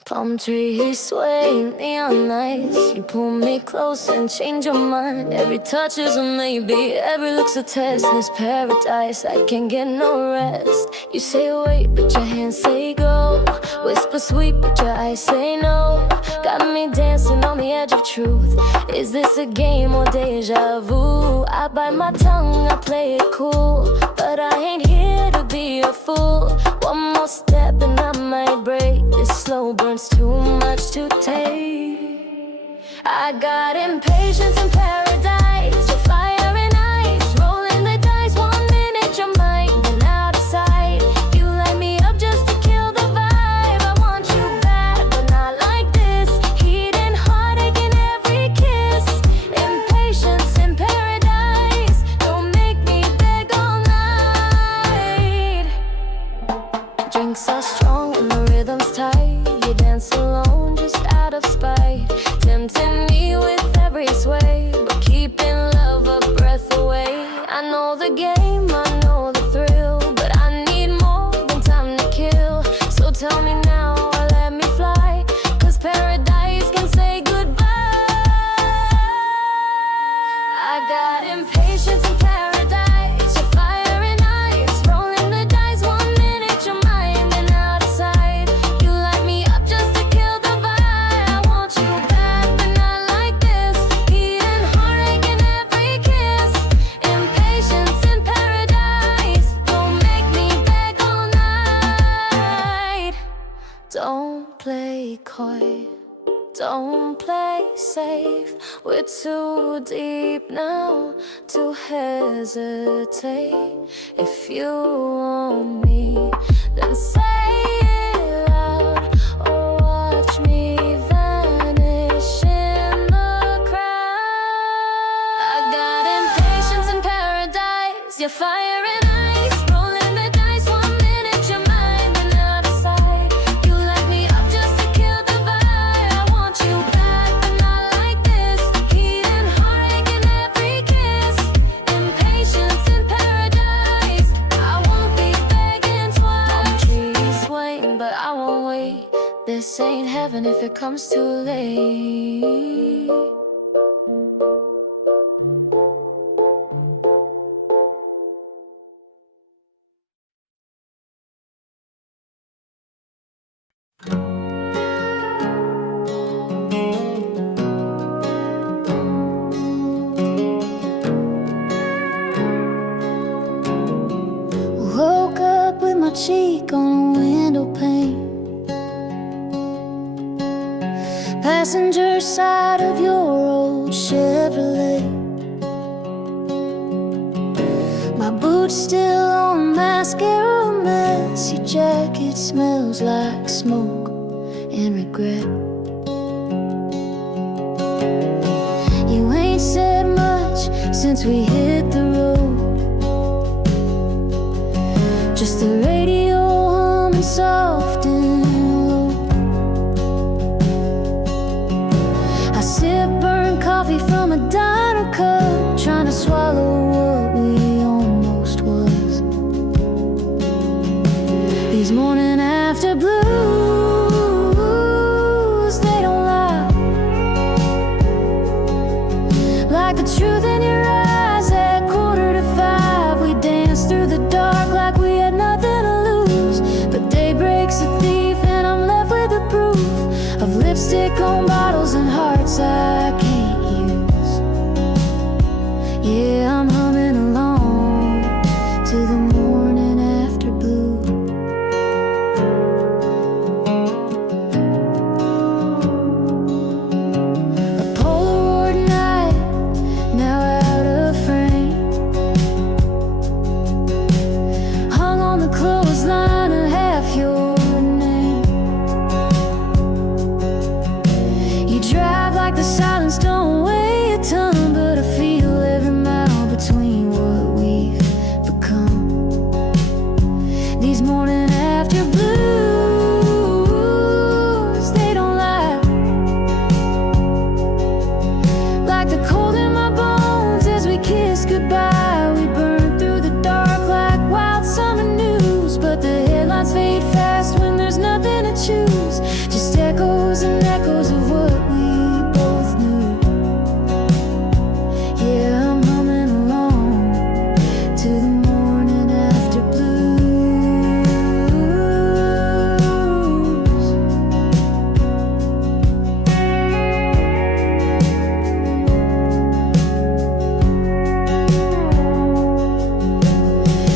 Palm trees sway, neon lights. You pull me close and change your mind. Every touch is a maybe, every look's a test. This paradise, I can't get no rest. You say wait, but your hands say go. Whisper sweet, but your eyes say no. Got me dancing on the edge of truth. Is this a game or deja vu? I bite my tongue, I play it cool, but I ain't here to be a fool. One more step and I might break. This slow burn's too much to take. I got impatience in paradise. Your fire and ice, rolling the dice. 1 minute you're mine, then out of sight. You light me up just to kill the vibe. I want you bad, but not like this. Heat and heartache in every kiss. Impatience in paradise. Don't make me beg all night. Drinks are strong and the rhythm's tight. You dance alone just out of spite, tempting me with every sway, but keeping love a breath away. I know the game, I know the thrill, but I need more than time to kill. So tell me now or let me fly, 'cause paradise can say goodbye. I got impatience in paradise. Your fire and ice, rolling the dice. 1 minute you're mine, then out of sight. You light me up just to kill the vibe. I want you bad, but not like this. Heat and heartache in every kiss. Impatience in paradise. Don't make me beg all night. Don't play coy, don't play safe. We're too deep now to hesitate. If you want me, then say it loud, or watch me vanish in the crowd. I got impatience in paradise. Your fire and ice, rolling the dice. 1 minute you're mine, then out of sight. You light me up just to kill the vibe. I want you bad, but not like this. Heat and heartache in every kiss. Impatience in paradise. I won't be begging twice. Palm trees swaying, but I won't wait. This ain't heaven if it comes too late. Woke up with my cheek on a window pane, passenger side of your old Chevrolet. My boots still on mascara mess. Your jacket smells like smoke and regret. You ain't said much since we hit the road, just the radio humming soft and low. I sip burnt coffee from a diner cup, trying to swallow what we almost was. These morning after blues, they don't lie, like the truth in your eyes at 4:45. We danced through the dark like we had nothing to lose, but they day breaks a thief, and I'm left with the proof of lipstick on bottles and hearts I can't use. Yeah, I'm humming along to the morning after blue. A Polaroid night, now out of frame, hung on the clothesline, a half your name. You drive like the silence don't weigh a ton, but I feel every mile between what we've become. These morning after blues, they don't lie, like the cold in my bones as we kiss goodbye. We burn through the dark like wild summer news, but the headlines fade fast when there's nothing to choose. Just echoes and echoes of what we both knew. Yeah, I'm humming along to the morning after blues.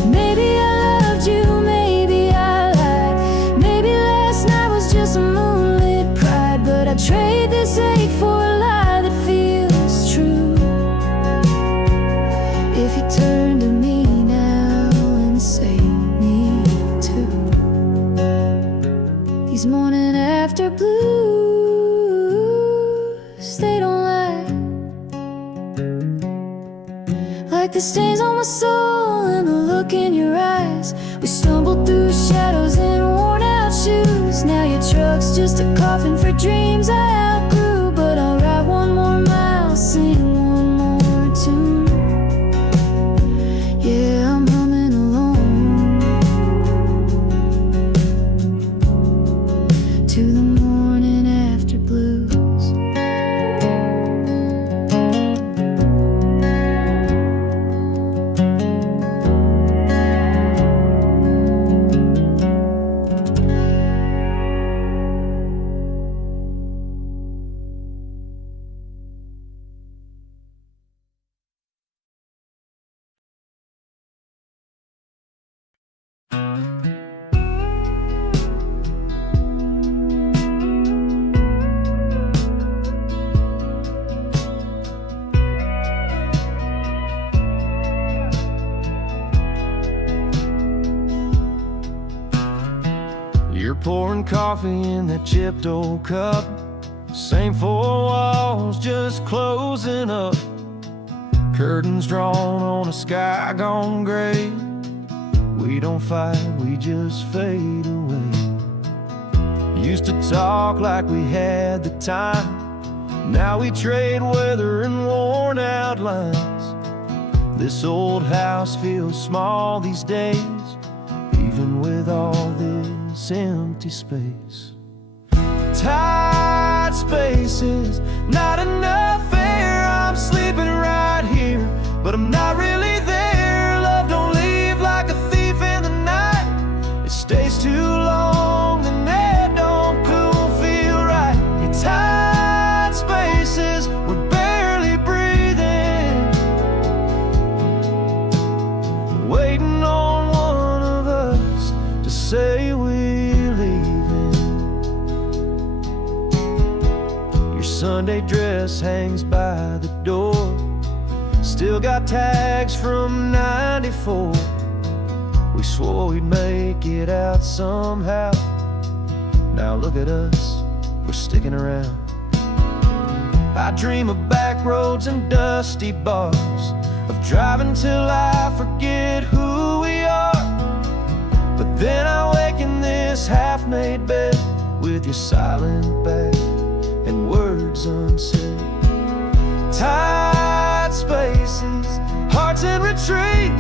Maybe I loved you, maybe I lied, maybe last night was just a moonlit pride, but I'd trade this ache for a lie that feels true. If you turn to me now and say me too. These morning after blues, they don't lie, like the stains on my soul and the look in your eyes. We stumbled through shadows in worn out shoes. Now your truck's just a coffin for dreams I outgrew, but I'll ride one more mile, sing one more tune. Yeah, I'm humming along to the morning after blues. You're pouring coffee in that chipped old cup. Same four walls just closing up. Curtains drawn on a sky gone gray. We don't fight, we just fade away. Used to talk like we had the time. Now we trade weather and worn out lines. This old house feels small these days, even with all this empty space. Tight spaces, not enough air. I'm sleeping right here, but I'm not really there. Love don't leave like a thief in the night. It stays too long, the net don't cool, feel right. Yeah, tight spaces, we're barely breathing, waiting on one of us to say we're leaving. Your Sunday dress hangs by the door, still got tags from '94. We swore we'd make it out somehow. Now look at us, we're sticking around. I dream of back roads and dusty bars, of driving till I forget who we are. But then I wake in this half-made bed with your silent back and words unsaid. Tight spaces, hearts in retreat.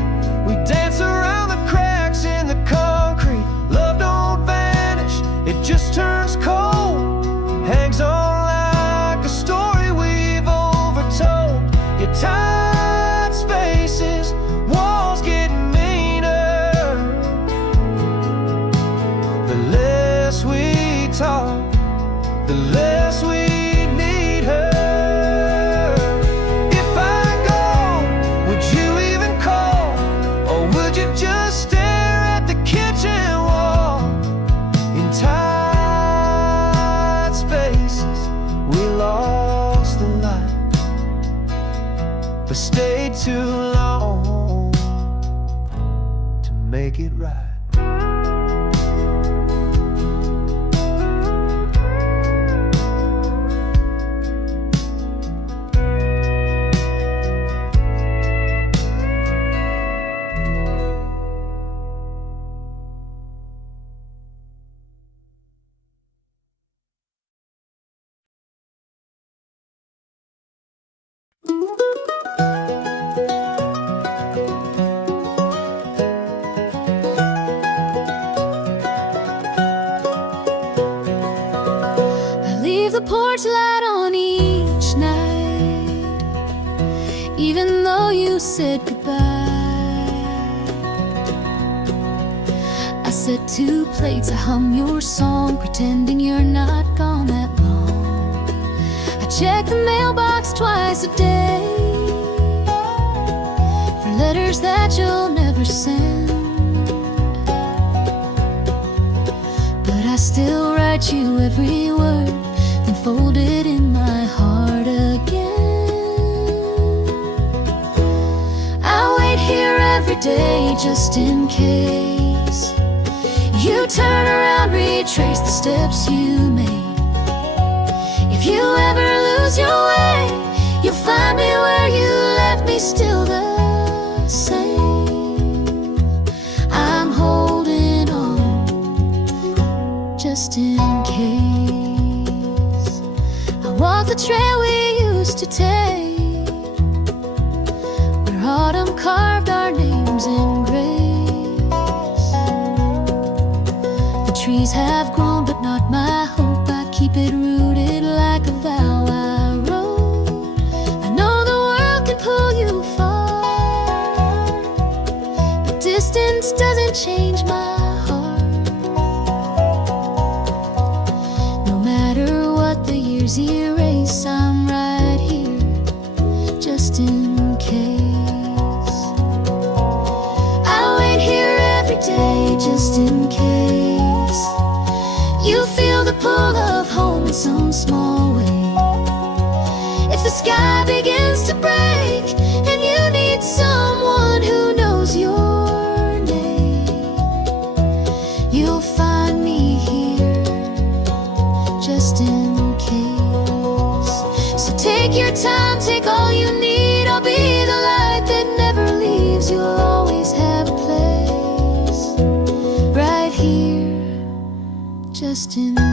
We dance around the cracks in the concrete. Love don't vanish, it just turns cold. Hangs on like a story we've overtold. Your tight spaces, walls get meaner. The less we talk, the less we need her. If I go, would you even call? Or would you just stare at the kitchen wall? In tight spaces, we lost the line, but stayed too long to make it right. The porch light on each night, even though you said goodbye. I set 2 plates, I hum your song, pretending you're not gone that long. I check the mailbox twice a day for letters that you'll never send, but I still write you every word and fold it in my heart again. I wait here every day just in case you turn around, retrace the steps you made. If you ever lose your way, you'll find me where you left me, still the same. I'm holding on just in case. Walk the trail we used to take, where autumn carved our names in grace. The trees have grown, but not my hope. I keep it rooted like a vow I wrote. I know the world can pull you far, but distance doesn't change my heart. No matter what the years erase, I'm right here just in case. I wait here every day just in case you feel the pull of home in some small way. If the sky begins to break and you need someone who knows your name, you'll find me here just in case. So take your time, take all you need. I'll be the light that never leaves. You'll always have a place right here just in case.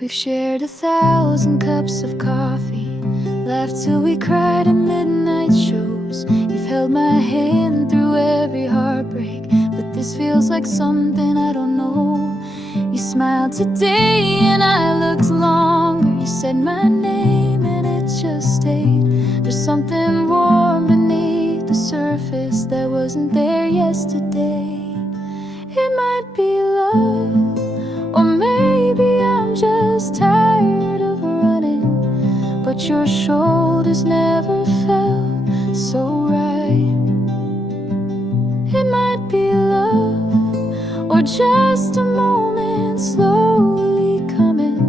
We've shared 1,000 cups of coffee, laughed till we cried at midnight shows. You've held my hand through every heartbreak, but this feels like something I don't know. You smiled today and I looked longer. You said my name and it just stayed. There's something warm beneath the surface that wasn't there yesterday. It might be love, or maybe I'm just tired of running, but your shoulders never felt so right. It might be love, or just a moment slowly coming,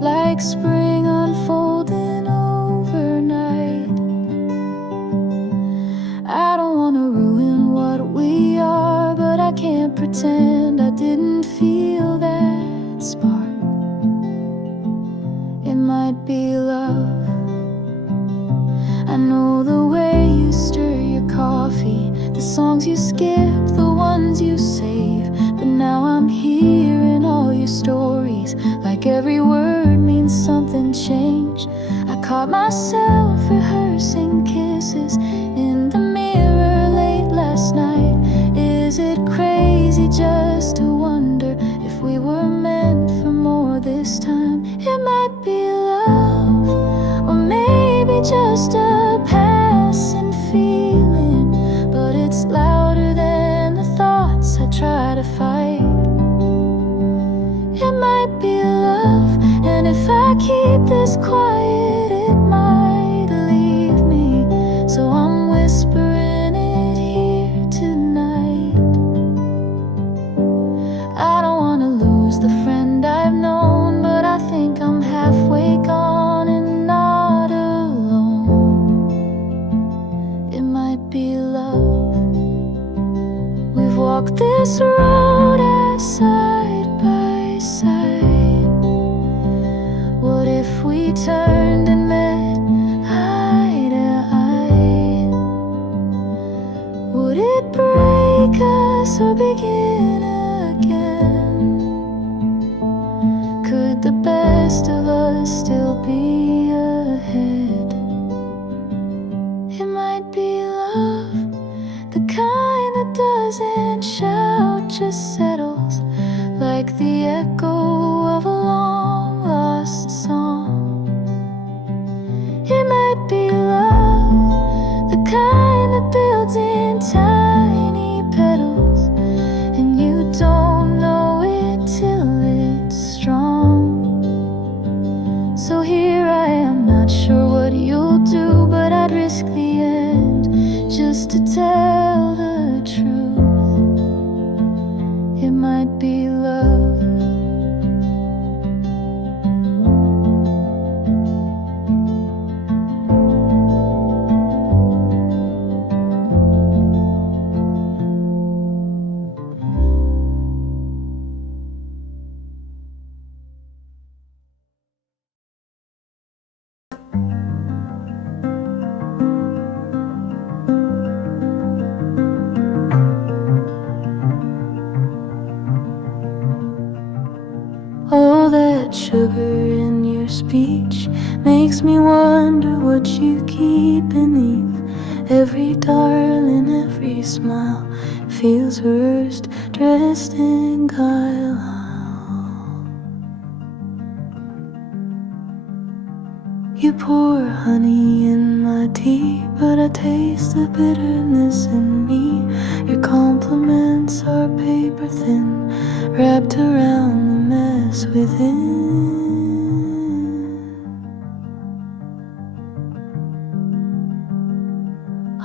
like spring unfolding overnight. I don't wanna ruin what we are, but I can't pretend I didn't feel that spark. It might be love. I know the way you stir your coffee, the songs you skip, the ones you save. But now I'm hearing all your stories, like like every word means something changed. I caught myself rehearsing kisses in the mirror late last night. Is it crazy just to wonder if we were meant for more this time? It might be love, or maybe just a passing feeling, but it's louder than the thoughts I try to fight. It might be love, and if I keep this quiet, it might leave me. So I'm whispering it here tonight. I don't wanna lose the friend I've known, but I think I'm halfway gone and not alone. It might be love. We've walked this road as side by side. What if we turned and met eye to eye? Would it break us or begin again? Could the best of us still be ahead? It might be love, the kind that doesn't shout, just settles like the echo of a long lost song. It might be love, the kind that builds in tiny petals, and you don't know it till it's strong. So here I am, not sure what you'll do, but I'd risk the end just to tell the truth. It might be love. All that sugar in your speech makes me wonder what you keep beneath. Every darling, every smile feels rehearsed, dressed in guile. You pour honey in my tea, but I taste the bitterness in me. Your compliments are paper thin, wrapped around the mess within.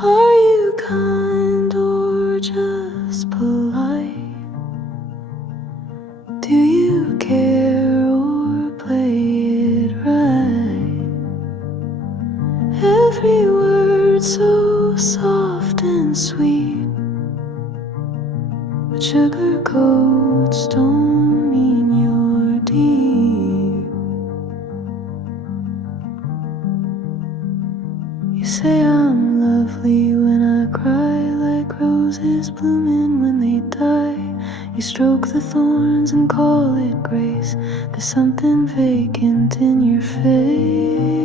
Are you kind or just polite? Do you care or play it right? Every word so soft and sweet, but sugar coats don't mean you're deep. You say I'm lovely when I cry, like roses blooming when they die. You stroke the thorns and call it grace. There's something vacant in your face.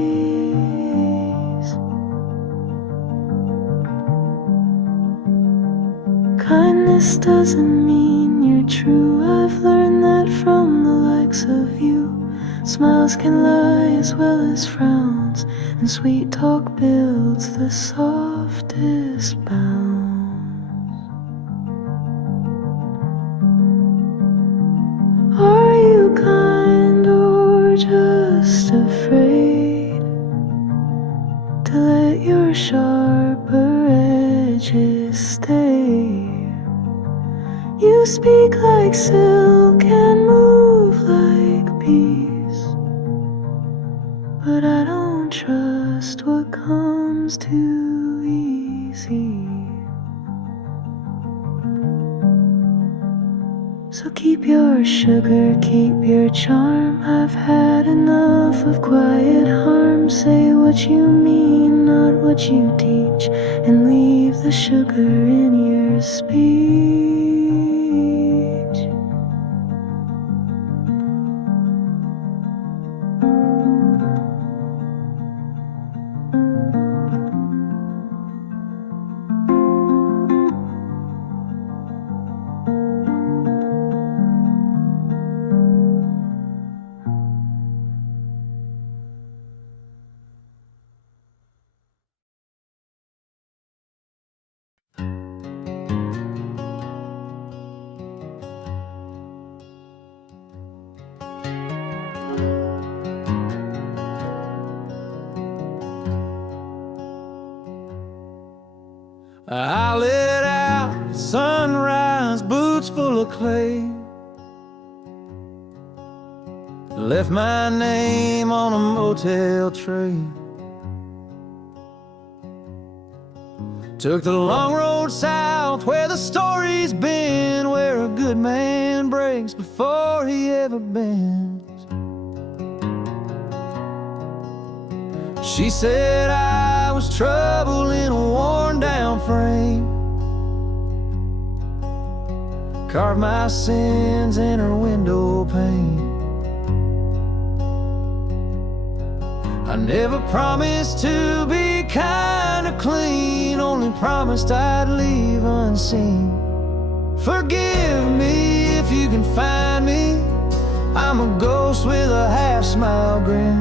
Kindness doesn't mean you're true. I've learned that from the likes of you. Smiles can lie as well as frowns, and sweet talk builds the softest bounds. Are you kind or just afraid to let your sharper edges stay? You speak like silk and move like peace, but I don't trust what comes too easy. So keep your sugar, keep your charm. I've had enough of quiet harm. Say what you mean, not what you teach, and leave the sugar in your speech. left my name on a motel tray. Took the long road south where the story's been, where a good man breaks before he ever bends. She said I was trouble in a worn down frame, carved my sins in her window pane. I never promised to be kind or clean, only promised I'd leave unseen. Forgive me if you can find me, I'm a ghost with a half-smile grin,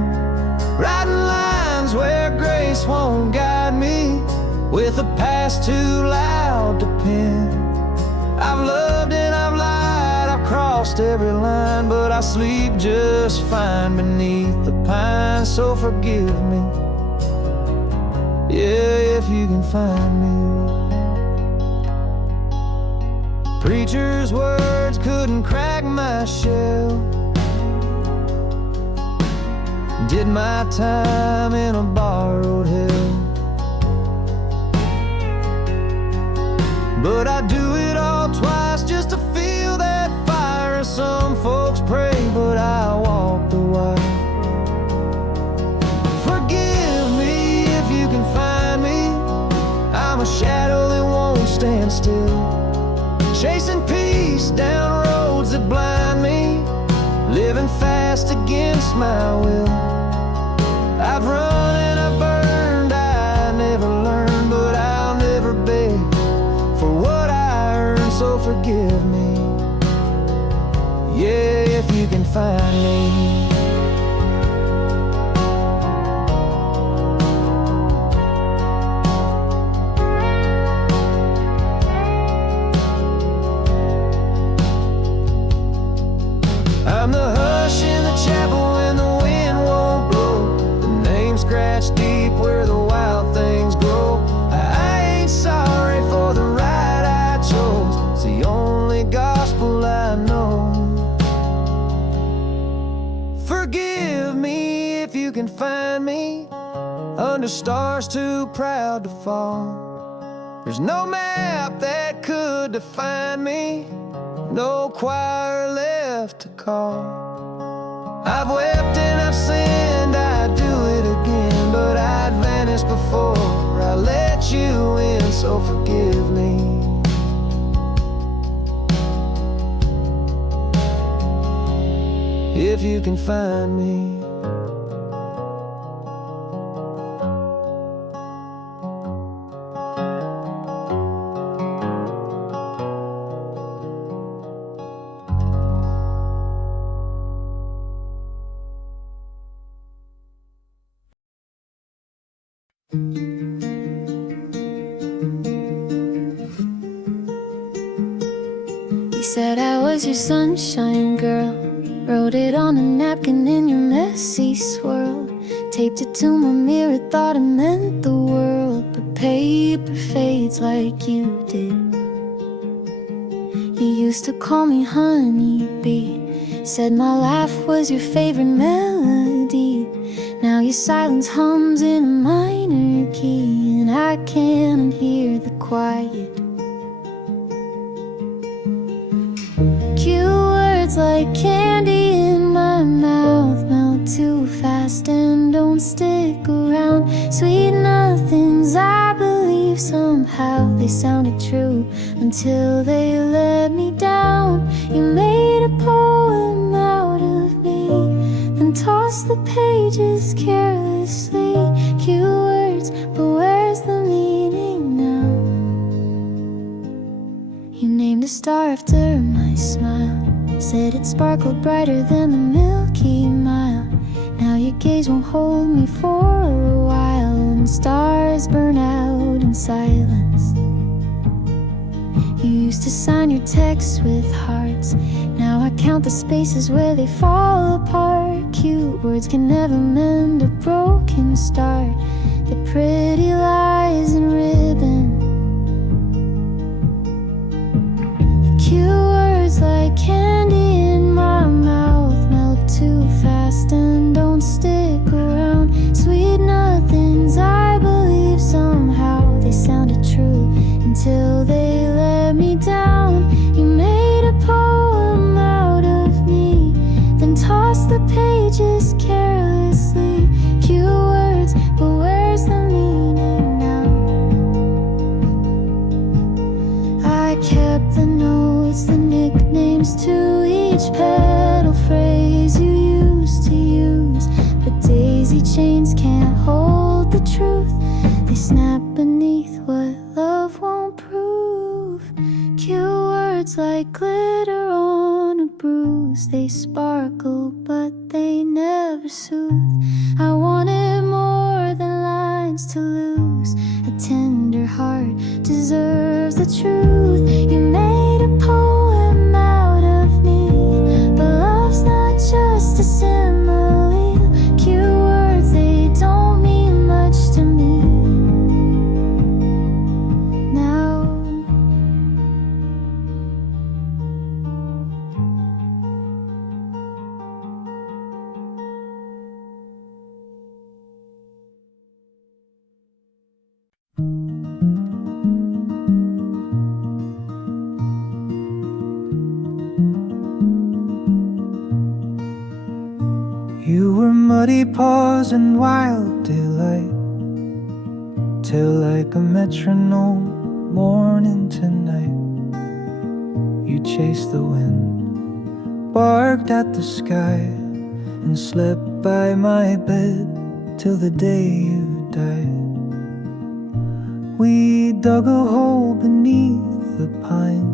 writing lines where grace won't guide me, with a past too loud to pen. I've loved and I've lied, I've crossed every line, but I sleep just fine beneath the pine. So forgive me, yeah, if you can find me. Preacher's words couldn't crack my shell, did my time in a borrowed hell, but I do it all twice just to feel that fire. Some folks pray, but I walk the while. Forgive me if you can find me, I'm a shadow that won't stand still, chasing peace down roads that blind me, living fast against my will. I've run and I've burned, I never learned, but I'll never beg for what I earned. So forgive me, yeah, if you can find me. I'm the hush in the chapel when the wind won't blow, the name scratched deep where the wild things grow. I ain't sorry for the ride I chose, it's the only gospel I know. Forgive me if you can find me under stars too proud to fall. There's no map that could define me, no choir left to call. I've wept and I've sinned, I'd do it again, but I'd vanish before I let you in. So forgive me, if you can find me. You said I was your sunshine girl, wrote it on a napkin in your messy swirl, taped it to my mirror, thought it meant the world, but paper fades like you did. You used to call me honeybee, said my laugh was your favorite melody. Now your silence hums in a minor key, and I can't hear the quiet. Cute words like candy in my mouth melt too fast and don't stick around. Sweet nothings I believe somehow they sounded true until they let me down. You made a poem out of me, then tossed the pages carelessly. Cute words, but where's the meaning now? You named a star after my smile, said it sparkled brighter than the Milky Mile. Now your gaze won't hold me for a while, and stars burn out in silence. You used to sign your texts with hearts, now I count the spaces where they fall apart. Cute words can never mend a broken start, they're pretty lies and ribbon. Cute words like candy in my mouth melt too fast used carelessly. Cute words, but where's the meaning now? I kept the notes, the nicknames to each petal phrase you used to use. But daisy chains can't hold the truth. They snap beneath what love won't prove. Cute words like glitter on a bruise. They sparkle but they never soothe. I wanted more than lines to lose. A tender heart deserves the truth. You made a poem out of me, but love's not just a simile. Cute words, they don't mean much to me now. You were muddy paws and wild delight, tail like a metronome, morning to night. You chased the wind, barked at the sky, and slept by my bed till the day you died. We dug a hole beneath the pine,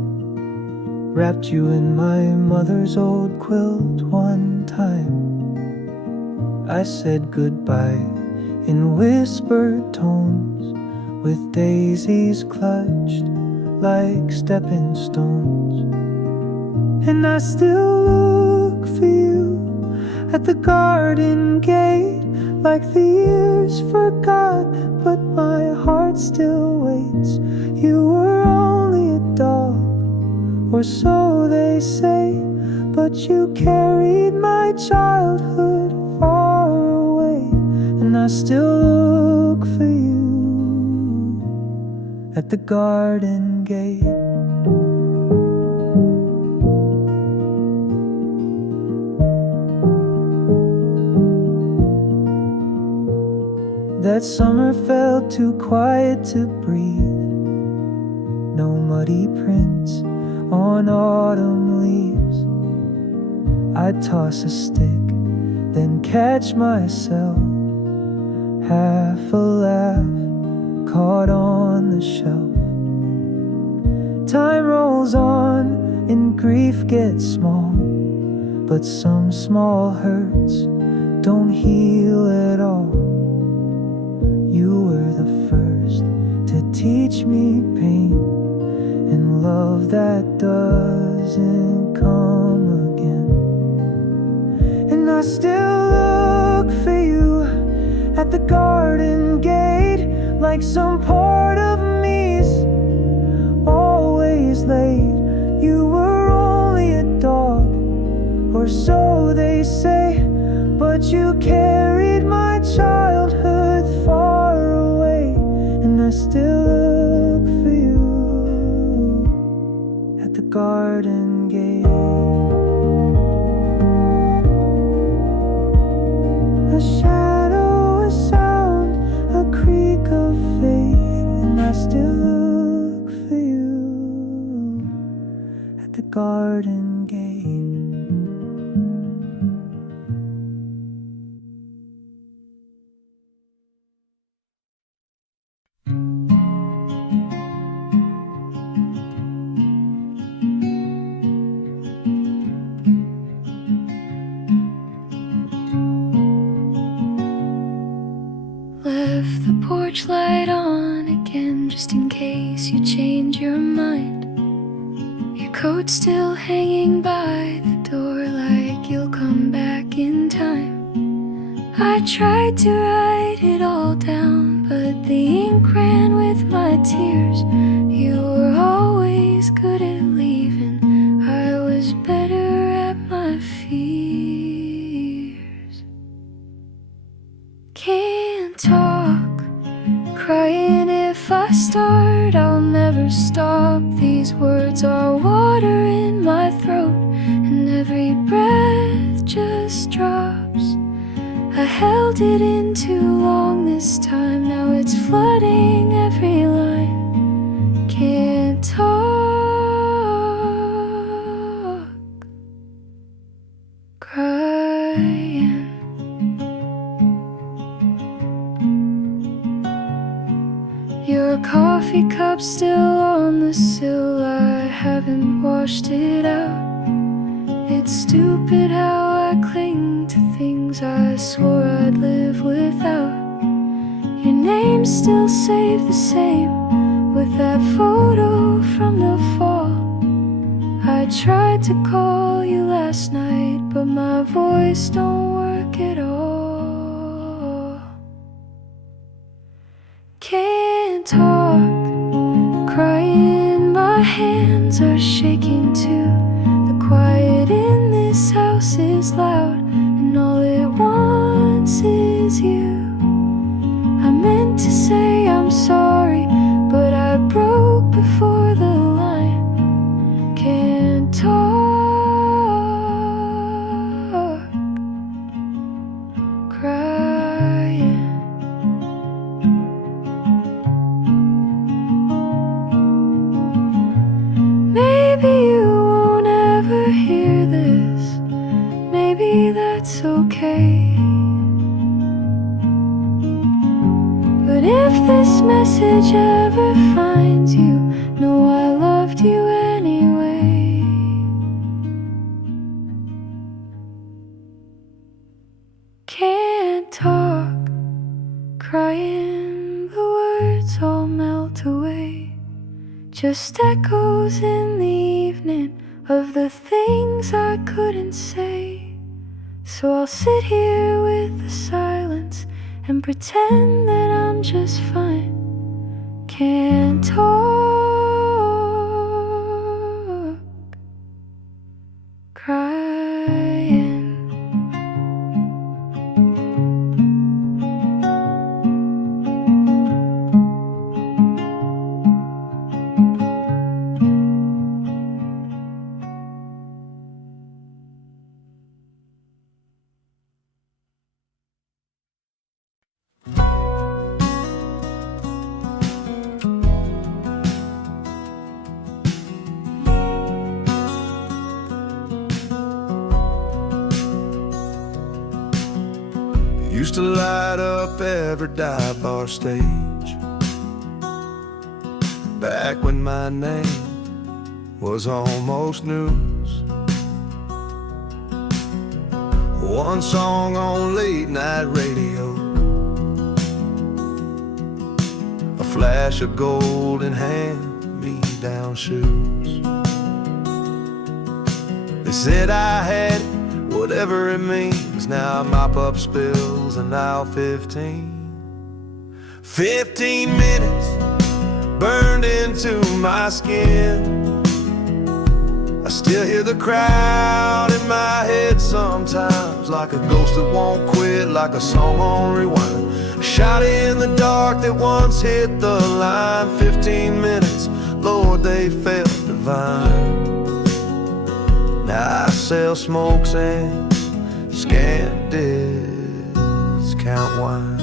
wrapped you in my mother's old quilt one time. I said goodbye in whispered tones, with daisies clutched like stepping stones. And I still look for you at the garden gate, like the years forgot, but my heart still waits. You were only a dog, or so they say, but you carried my childhood far away. And I still look for you at the garden gate. That summer felt too quiet to breathe. No muddy prints on autumn leaves. I'd toss a stick, then catch myself, half a laugh caught on the shelf. Time rolls on and grief gets small, but some small hurts don't heal at all. You were the first to teach me pain and love that doesn't come again. And I still look for you at the garden gate, like some part of me's always late. You were only a dog, or so they say, but you carried my childhood far away. And I still look for you at the garden gate. A shadow, a sound, a creak of fate. And I still look for you at the garden gate. Left the porch light on again, just in case you change your mind. Your coat still hanging by the door, like you'll come back in time. I tried to write it all down, but the ink ran with my tears. You were always good at leaving, I was better at my fears. Can't talk, crying if I start, I'll never stop. These words are water in my throat, and every breath just drops I held it in too long this time. Now it's flooding every line. Can't talk, crying. Your coffee cup still on the sill. I haven't washed it out. It's stupid how I cling to things I swore I'd live without. Your name's still saved the same, with that photo from the fall. I tried to call you last night, but my voice don't work at all. Can't talk, crying, my hands are shaking too. The quiet in this house is loud, and all it wants is you. I meant to say I'm sorry, but I broke before the line. Can't talk, crying. Maybe you won't ever hear this. Maybe that's okay. But if this message ever finds you, know I loved you anyway. Can't talk, crying, the words all melt away. Just echoes in the evening of the things I couldn't say. So I'll sit here with the silence and pretend that I'm just fine. Can't talk, crying. Used to light up every dive bar stage, back when my name was almost news. One song on late night radio, a flash of gold and hand-me-down shoes. They said I had it, whatever it means. Now I mop up spills and now 15 minutes burned into my skin. I still hear the crowd in my head sometimes, like a ghost that won't quit, like a song on rewind. A shot in the dark that once hit the line. 15 minutes, Lord, they felt divine. Now I sell smokes and scant discount wine.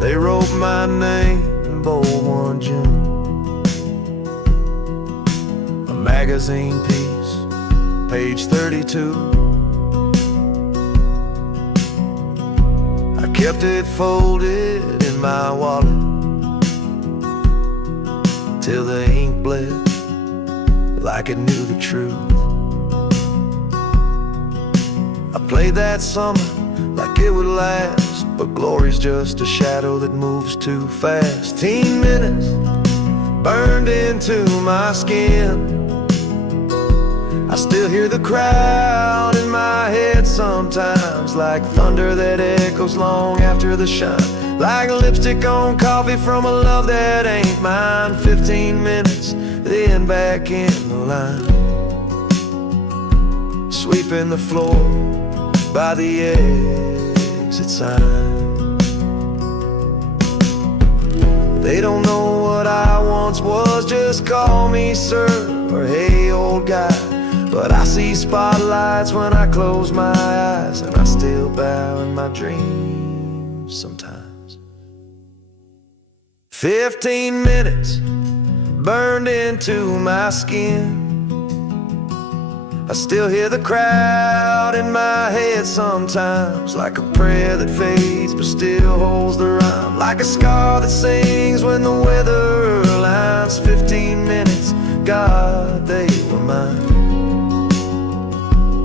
They wrote my name in bold one June, a magazine piece, page 32. I kept it folded in my wallet till the ink bled like it knew the truth. I played that summer like it would last, but glory's just a shadow that moves too fast. 15 minutes burned into my skin. I still hear the crowd in my head sometimes, like thunder that echoes long after the shine, like lipstick on coffee from a love that ain't mine. 15 minutes, then back in the line, sweeping the floor by the exit sign. They don't know what I once was, just call me sir or hey old guy. But I see spotlights when I close my eyes, and I still bow in my dreams sometimes. 15 minutes burned into my skin. I still hear the crowd in my head sometimes, like a prayer that fades but still holds the rhyme, like a scar that sings when the weather aligns. 15 minutes, God, they were mine.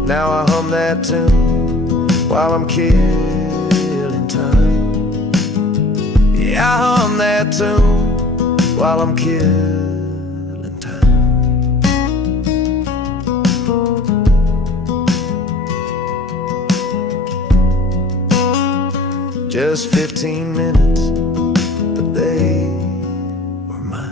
Now I hum that tune while I'm killing time. Yeah, I hum that tune while I'm killing time. Just 15 minutes, but they were mine.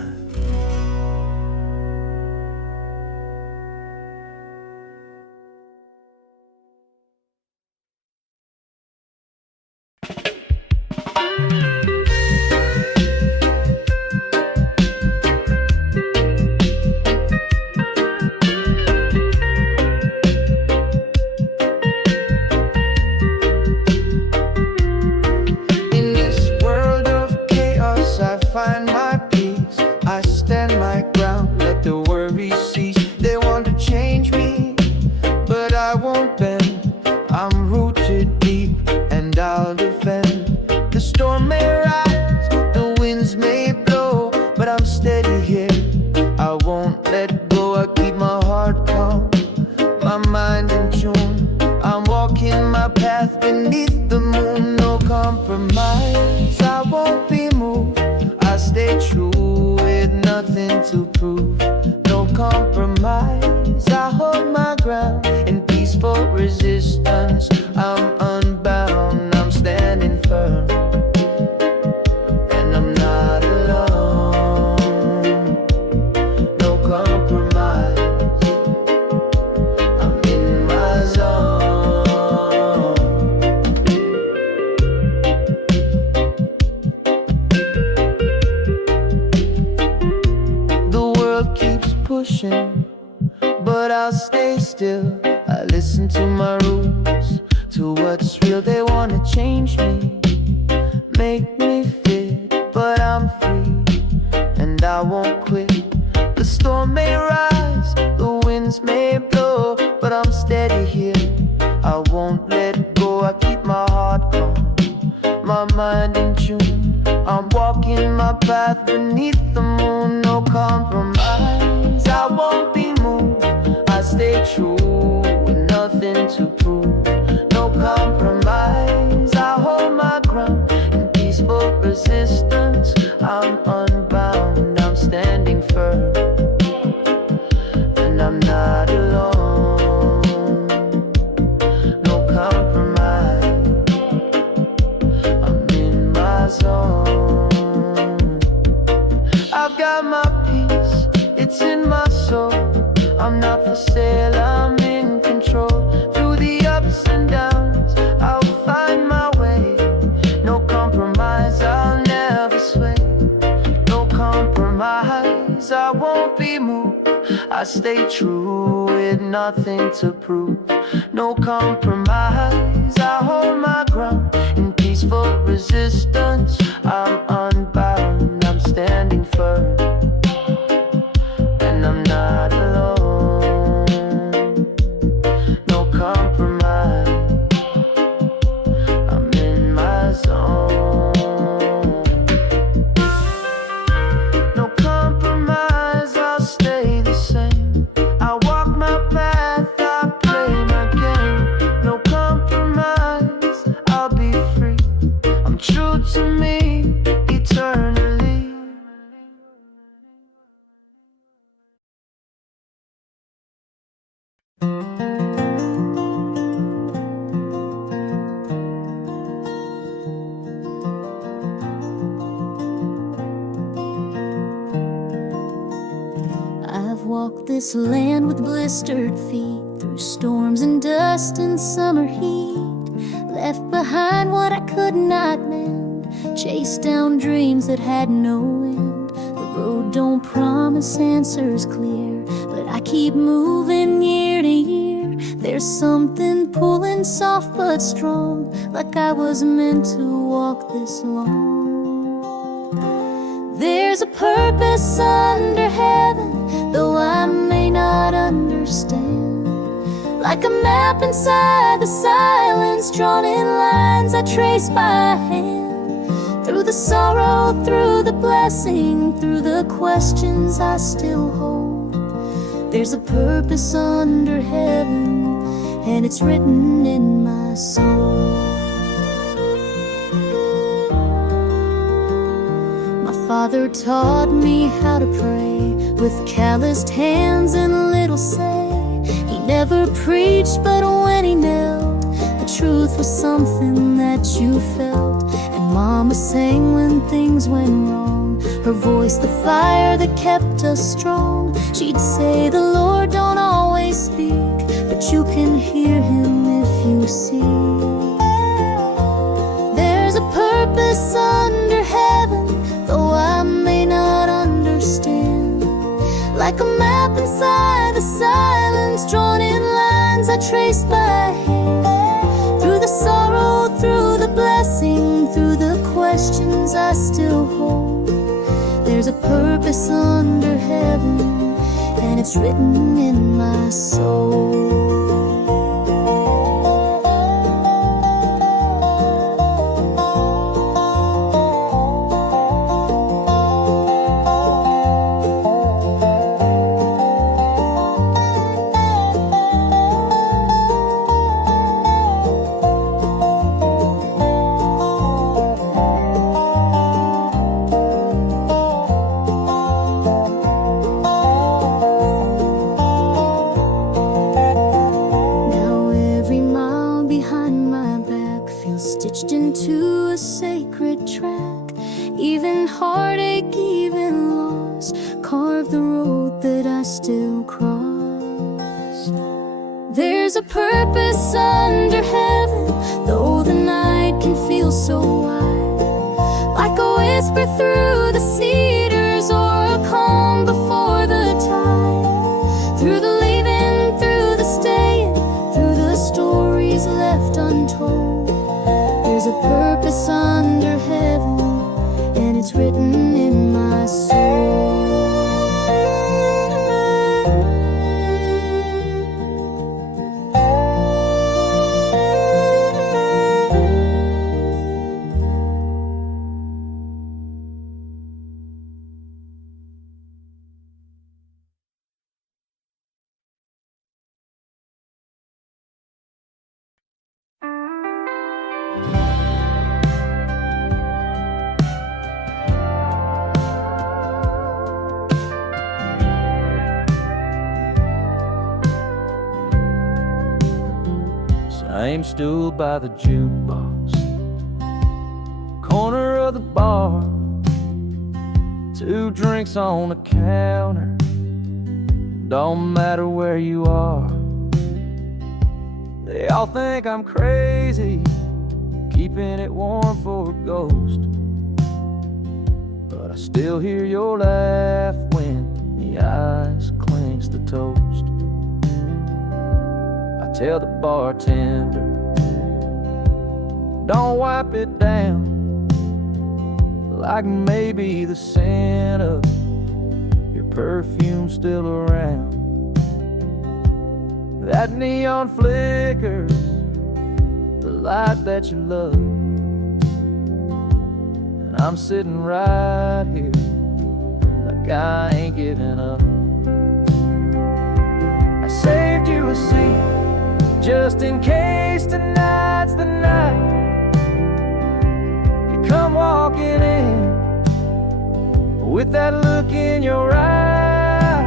Find my peace, I stand my ground, let the worries cease. They want to change me, but I won't bend. I'm rooted deep and I'll defend. The storm may rise, the winds may blow, but I'm steady here, I won't let go. I keep my heart calm, my mind in tune. I'm walking my path beneath the moon. No compromise, I won't be moved. I stay true with nothing to prove. No compromise, I hold my ground in peaceful resistance. I'm unbound, I'm standing firm, and I'm not alone. No compromise, I'm in my zone. Pushing, but I'll stay still. I listen to my rules, to what's real. They wanna change me, make me fit, but I'm free, and I won't quit. The storm may rise, the winds may blow, but I'm steady here, I won't let go. I keep my heart calm, my mind in tune. I'm walking my path beneath the moon. No compromise, I won't be moved. I stay true with nothing to prove. No compromise, I hold my ground in peaceful resistance. I'm unbound, I'm standing firm, and I'm not alone. No compromise, I'm in my zone. I've got my peace, it's in my soul. I'm not for sale, I'm in control. Through the ups and downs, I'll find my way. No compromise, I'll never sway. No compromise, I won't be moved. I stay true with nothing to prove. No compromise, I hold my ground in peaceful resistance. I'm unbound, I'm standing firm, and I'm not alone. No compromise, I'm in my zone. No compromise, I'll stay the same. I walk my path, I play my game. No compromise, I'll be free. I'm true to me eternally. I've walked this land with blistered feet, through storms and dust and summer heat. Left behind what I could not mend, chased down dreams that had no end. The road don't promise answers clear, but I keep moving year to year. There's something pulling soft but strong, like I was meant to walk this long. There's a purpose under heaven, though I may not understand. Like a map inside the silence, drawn in lines I trace by hand. Through the sorrow, through the blessing, through the questions I still hold, there's a purpose under heaven, and it's written in my soul. My father taught me how to pray with calloused hands and a little say. He never preached, but when he knelt, the truth was something that you felt. And Mama sang when things went wrong, her voice the fire that kept us strong. She'd say the Lord don't always speak, but you can hear him if you see. There's a purpose under heaven, though I may not understand. Like a map inside the silence, drawn in lines I trace by hand. Through the sorrow, through the blessing, through the questions I still hold, there's a purpose under heaven, and it's written in my soul. Stitched into a sacred track, even heartache, even loss, carved the road that I still cross. There's a purpose under heaven, though the night can feel so wide, like a whisper through the cedars or a calm before the tide. Through the leaving, through the staying, through the stories left untold, there's a purpose under heaven, and it's written in my soul. Same stool by the jukebox, corner of the bar, 2 drinks on the counter, don't matter where you are. They all think I'm crazy, keeping it warm for a ghost, but I still hear your laugh when the ice clings the toast. Tell the bartender, don't wipe it down, like maybe the scent of your perfume's still around. That neon flickers, the light that you love, and I'm sitting right here like I ain't giving up. I saved you a seat just in case tonight's the night. You come walking in with that look in your eye.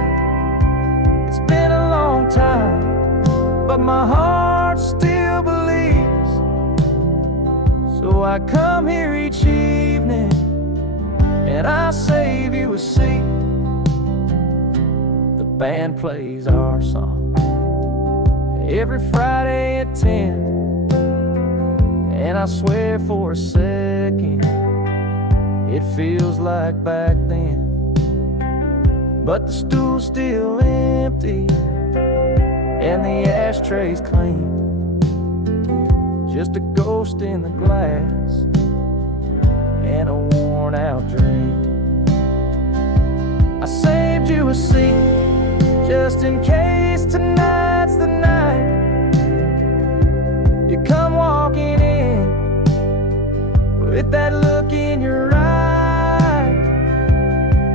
It's been a long time, but my heart still believes. So I come here each evening and I save you a seat. The band plays our song every Friday at 10, and I swear for a second it feels like back then, but the stool's still in empty and the ashtray's clean. Just a ghost in the glass and a worn out dream. I saved you a seat just in case tonight's the night you come walking in with that look in your eye.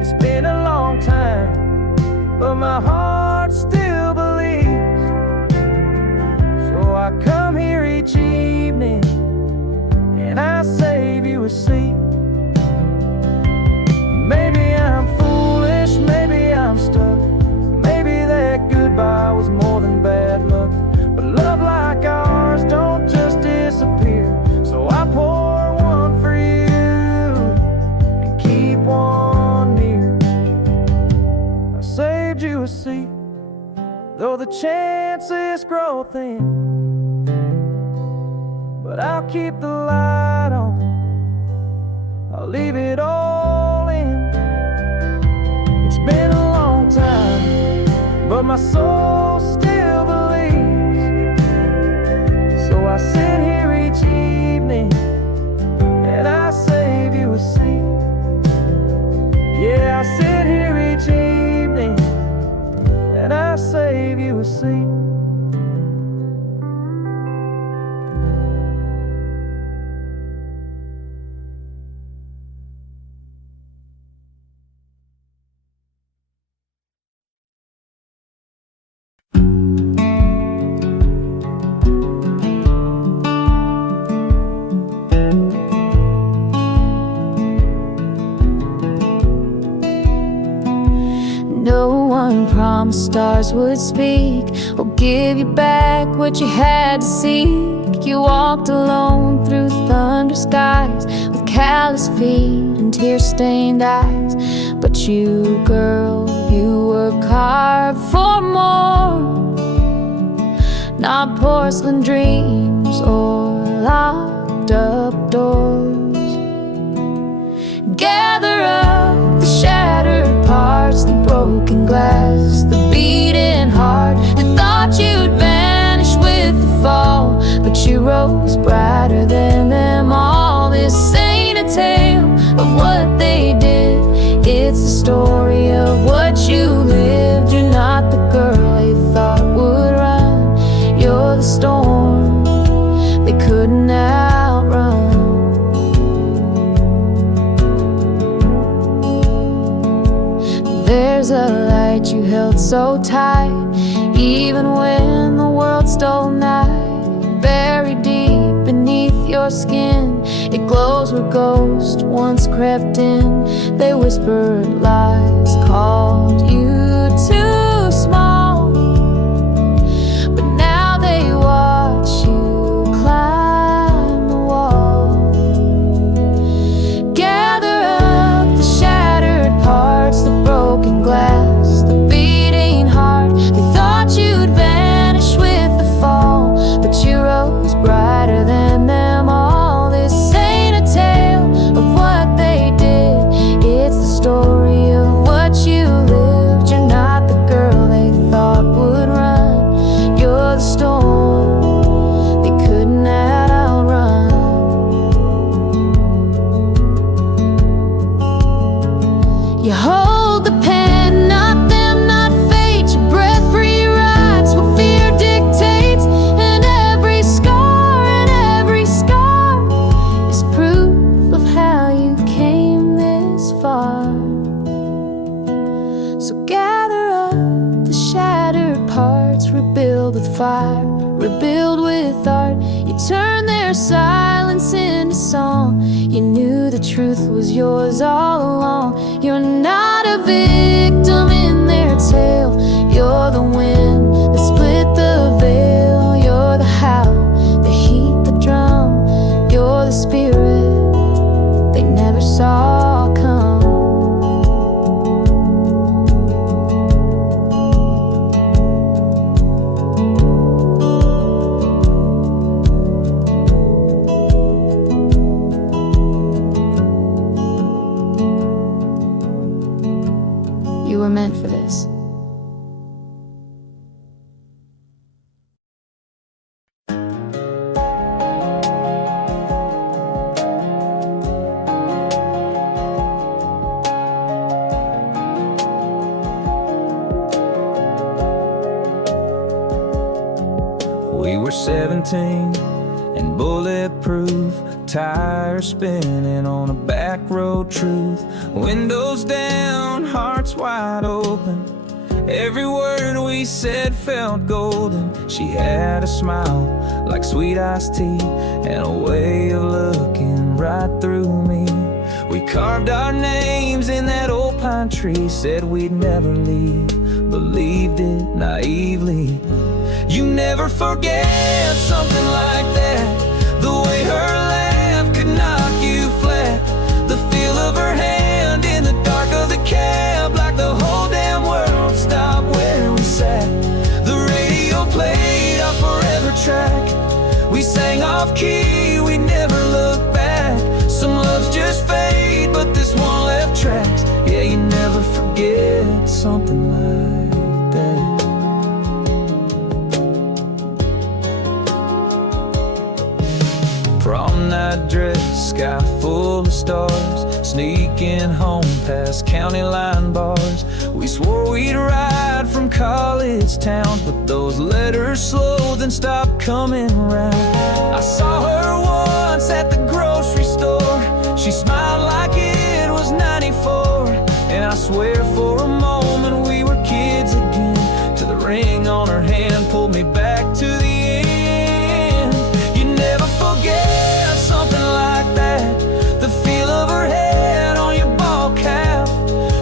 It's been a long time, but my heart still believes. So I come here each evening and I save you a seat. Maybe I'm foolish, maybe I'm stuck, maybe that goodbye was more than bad luck. But love like ours don't just disappear. So I pour one for you and keep one near. I saved you a seat, though the chances grow thin, but I'll keep the light on, I'll leave it all in. It's been a long time, but my soul still believes. So I sit here each evening and I save you a seat. Yeah, I sit here each evening and I save you a seat. No one promised stars would speak or give you back what you had to seek. You walked alone through thunder skies with callous feet and tear-stained eyes. But you, girl, you were carved for more, not porcelain dreams or locked up doors. Gather up the shattered parts, the broken glass, the beating heart that thought you'd vanish with the fall. But you rose brighter than them all. This ain't a tale of what they did, it's the story of what you lived. You're not the girl they thought would run, you're the storm they couldn't outrun. There's a light you held so tight, even when the world stole night. Buried deep beneath your skin, it glows where ghosts once crept in. They whispered lies, called you too small, but now they watch you climb the wall. Gather up the shattered parts, the broken glass, the beating heart. They thought you'd vanish with the fall, but you rose brighter than them all. This ain't a tale of what they did, it's the story of what you lived. You're not the girl they thought would run, you're the storm they couldn't outrun. You hold the pen, not them, not fate. Your breath rewrites what fear dictates, and every scar is proof of how you came this far. So gather up the shattered parts, rebuild with fire, rebuild with art. You turn their silence into song. You knew the truth was yours all along. You're not a victim in their tale, you're the wind that split the veil. You're the howl, the heat, the drum. You're the spirit they never saw come. You were meant for this. We were 17 and bulletproof, tires spinning on a back road truth. Windows down, hearts wide open. Every word we said felt golden. She had a smile like sweet iced tea and a way of looking right through me. We carved our names in that old pine tree, said we'd never leave, believed it naively. You never forget something like that, the way her laugh could knock you flat, the feel of her hand in the dark of the cab, like the whole damn world stopped where we sat. The radio played our forever track. We sang off key, we never looked back. Some loves just fade, but this one left tracks. Yeah, you never forget something like that. Prom night dress, sky full of stars, sneaking home past county line bars. We swore we'd ride from college towns, but those letters slowed and stopped coming round. I saw her once at the grocery store. She smiled like it was 94, and I swear for a moment we were kids again, till the ring on her hand pulled me back to the end. You never forget something like that, the feel of her head on your ball cap,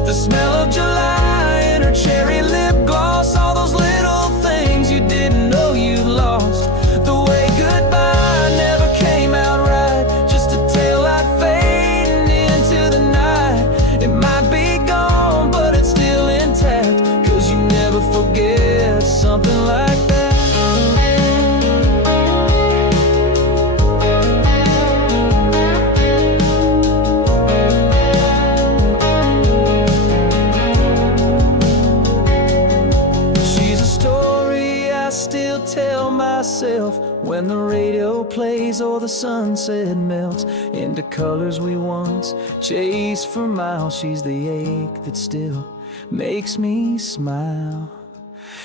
the smell of July in her cherry lip gloss, all those little things you didn't know you lost. The way goodbye never came out right, just a taillight fading into the night. It might be gone, but it's still intact, 'cause you never forget something like that. When the radio plays or the sunset melts into colors we once chased for miles, she's the ache that still makes me smile.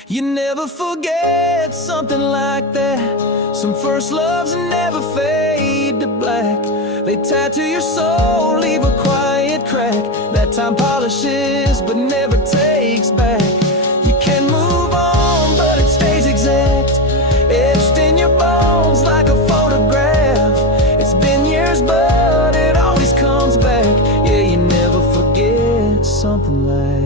You never forget something like that. Some first loves never fade to black. They tattoo your soul, leave a quiet crack that time polishes but never takes back. You can move on, but it stays exact, etched in your bones like a photograph. It's been years, but it always comes back. Yeah, you never forget something like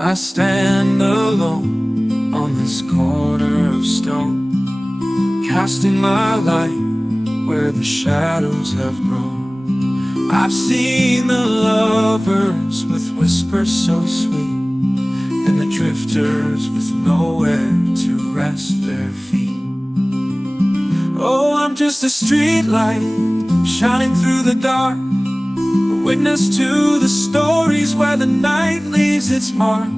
I stand alone on this corner of stone, casting my light where the shadows have grown. I've seen the lovers with whispers so sweet, and the drifters with nowhere to rest their feet. Oh, I'm just a street light shining through the dark, a witness to the stories where the night leaves its mark.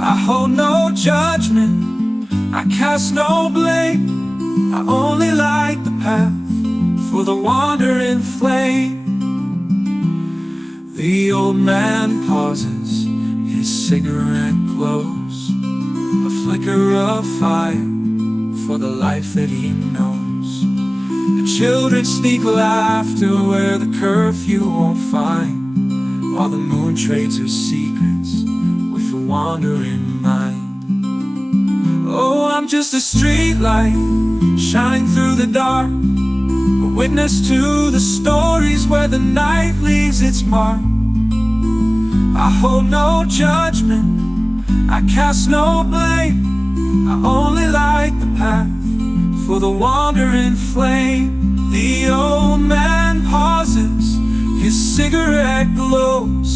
I hold no judgment, I cast no blame, I only light the path for the wandering flame. The old man pauses, his cigarette glows, a flicker of fire for the life that he knows. The children speak laughter where the curfew won't find, while the moon trades her secrets with the wandering mind. Oh, I'm just a street light shining through the dark, a witness to the stories where the night leaves its mark. I hold no judgment, I cast no blame, I only light the path for the wandering flame. The old man pauses, his cigarette glows,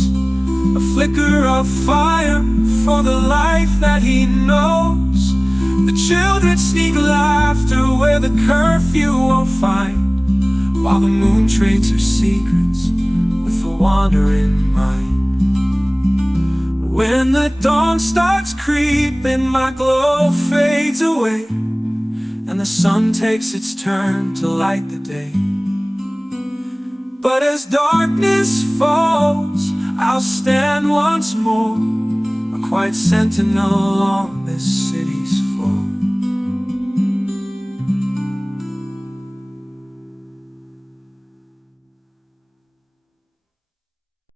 a flicker of fire for the life that he knows. The children sneak laughter where the curfew won't find, while the moon trades her secrets with the wandering mind. When the dawn starts creeping, my glow fades away, and the sun takes its turn to light the day. But as darkness falls, I'll stand once more, a quiet sentinel on this city's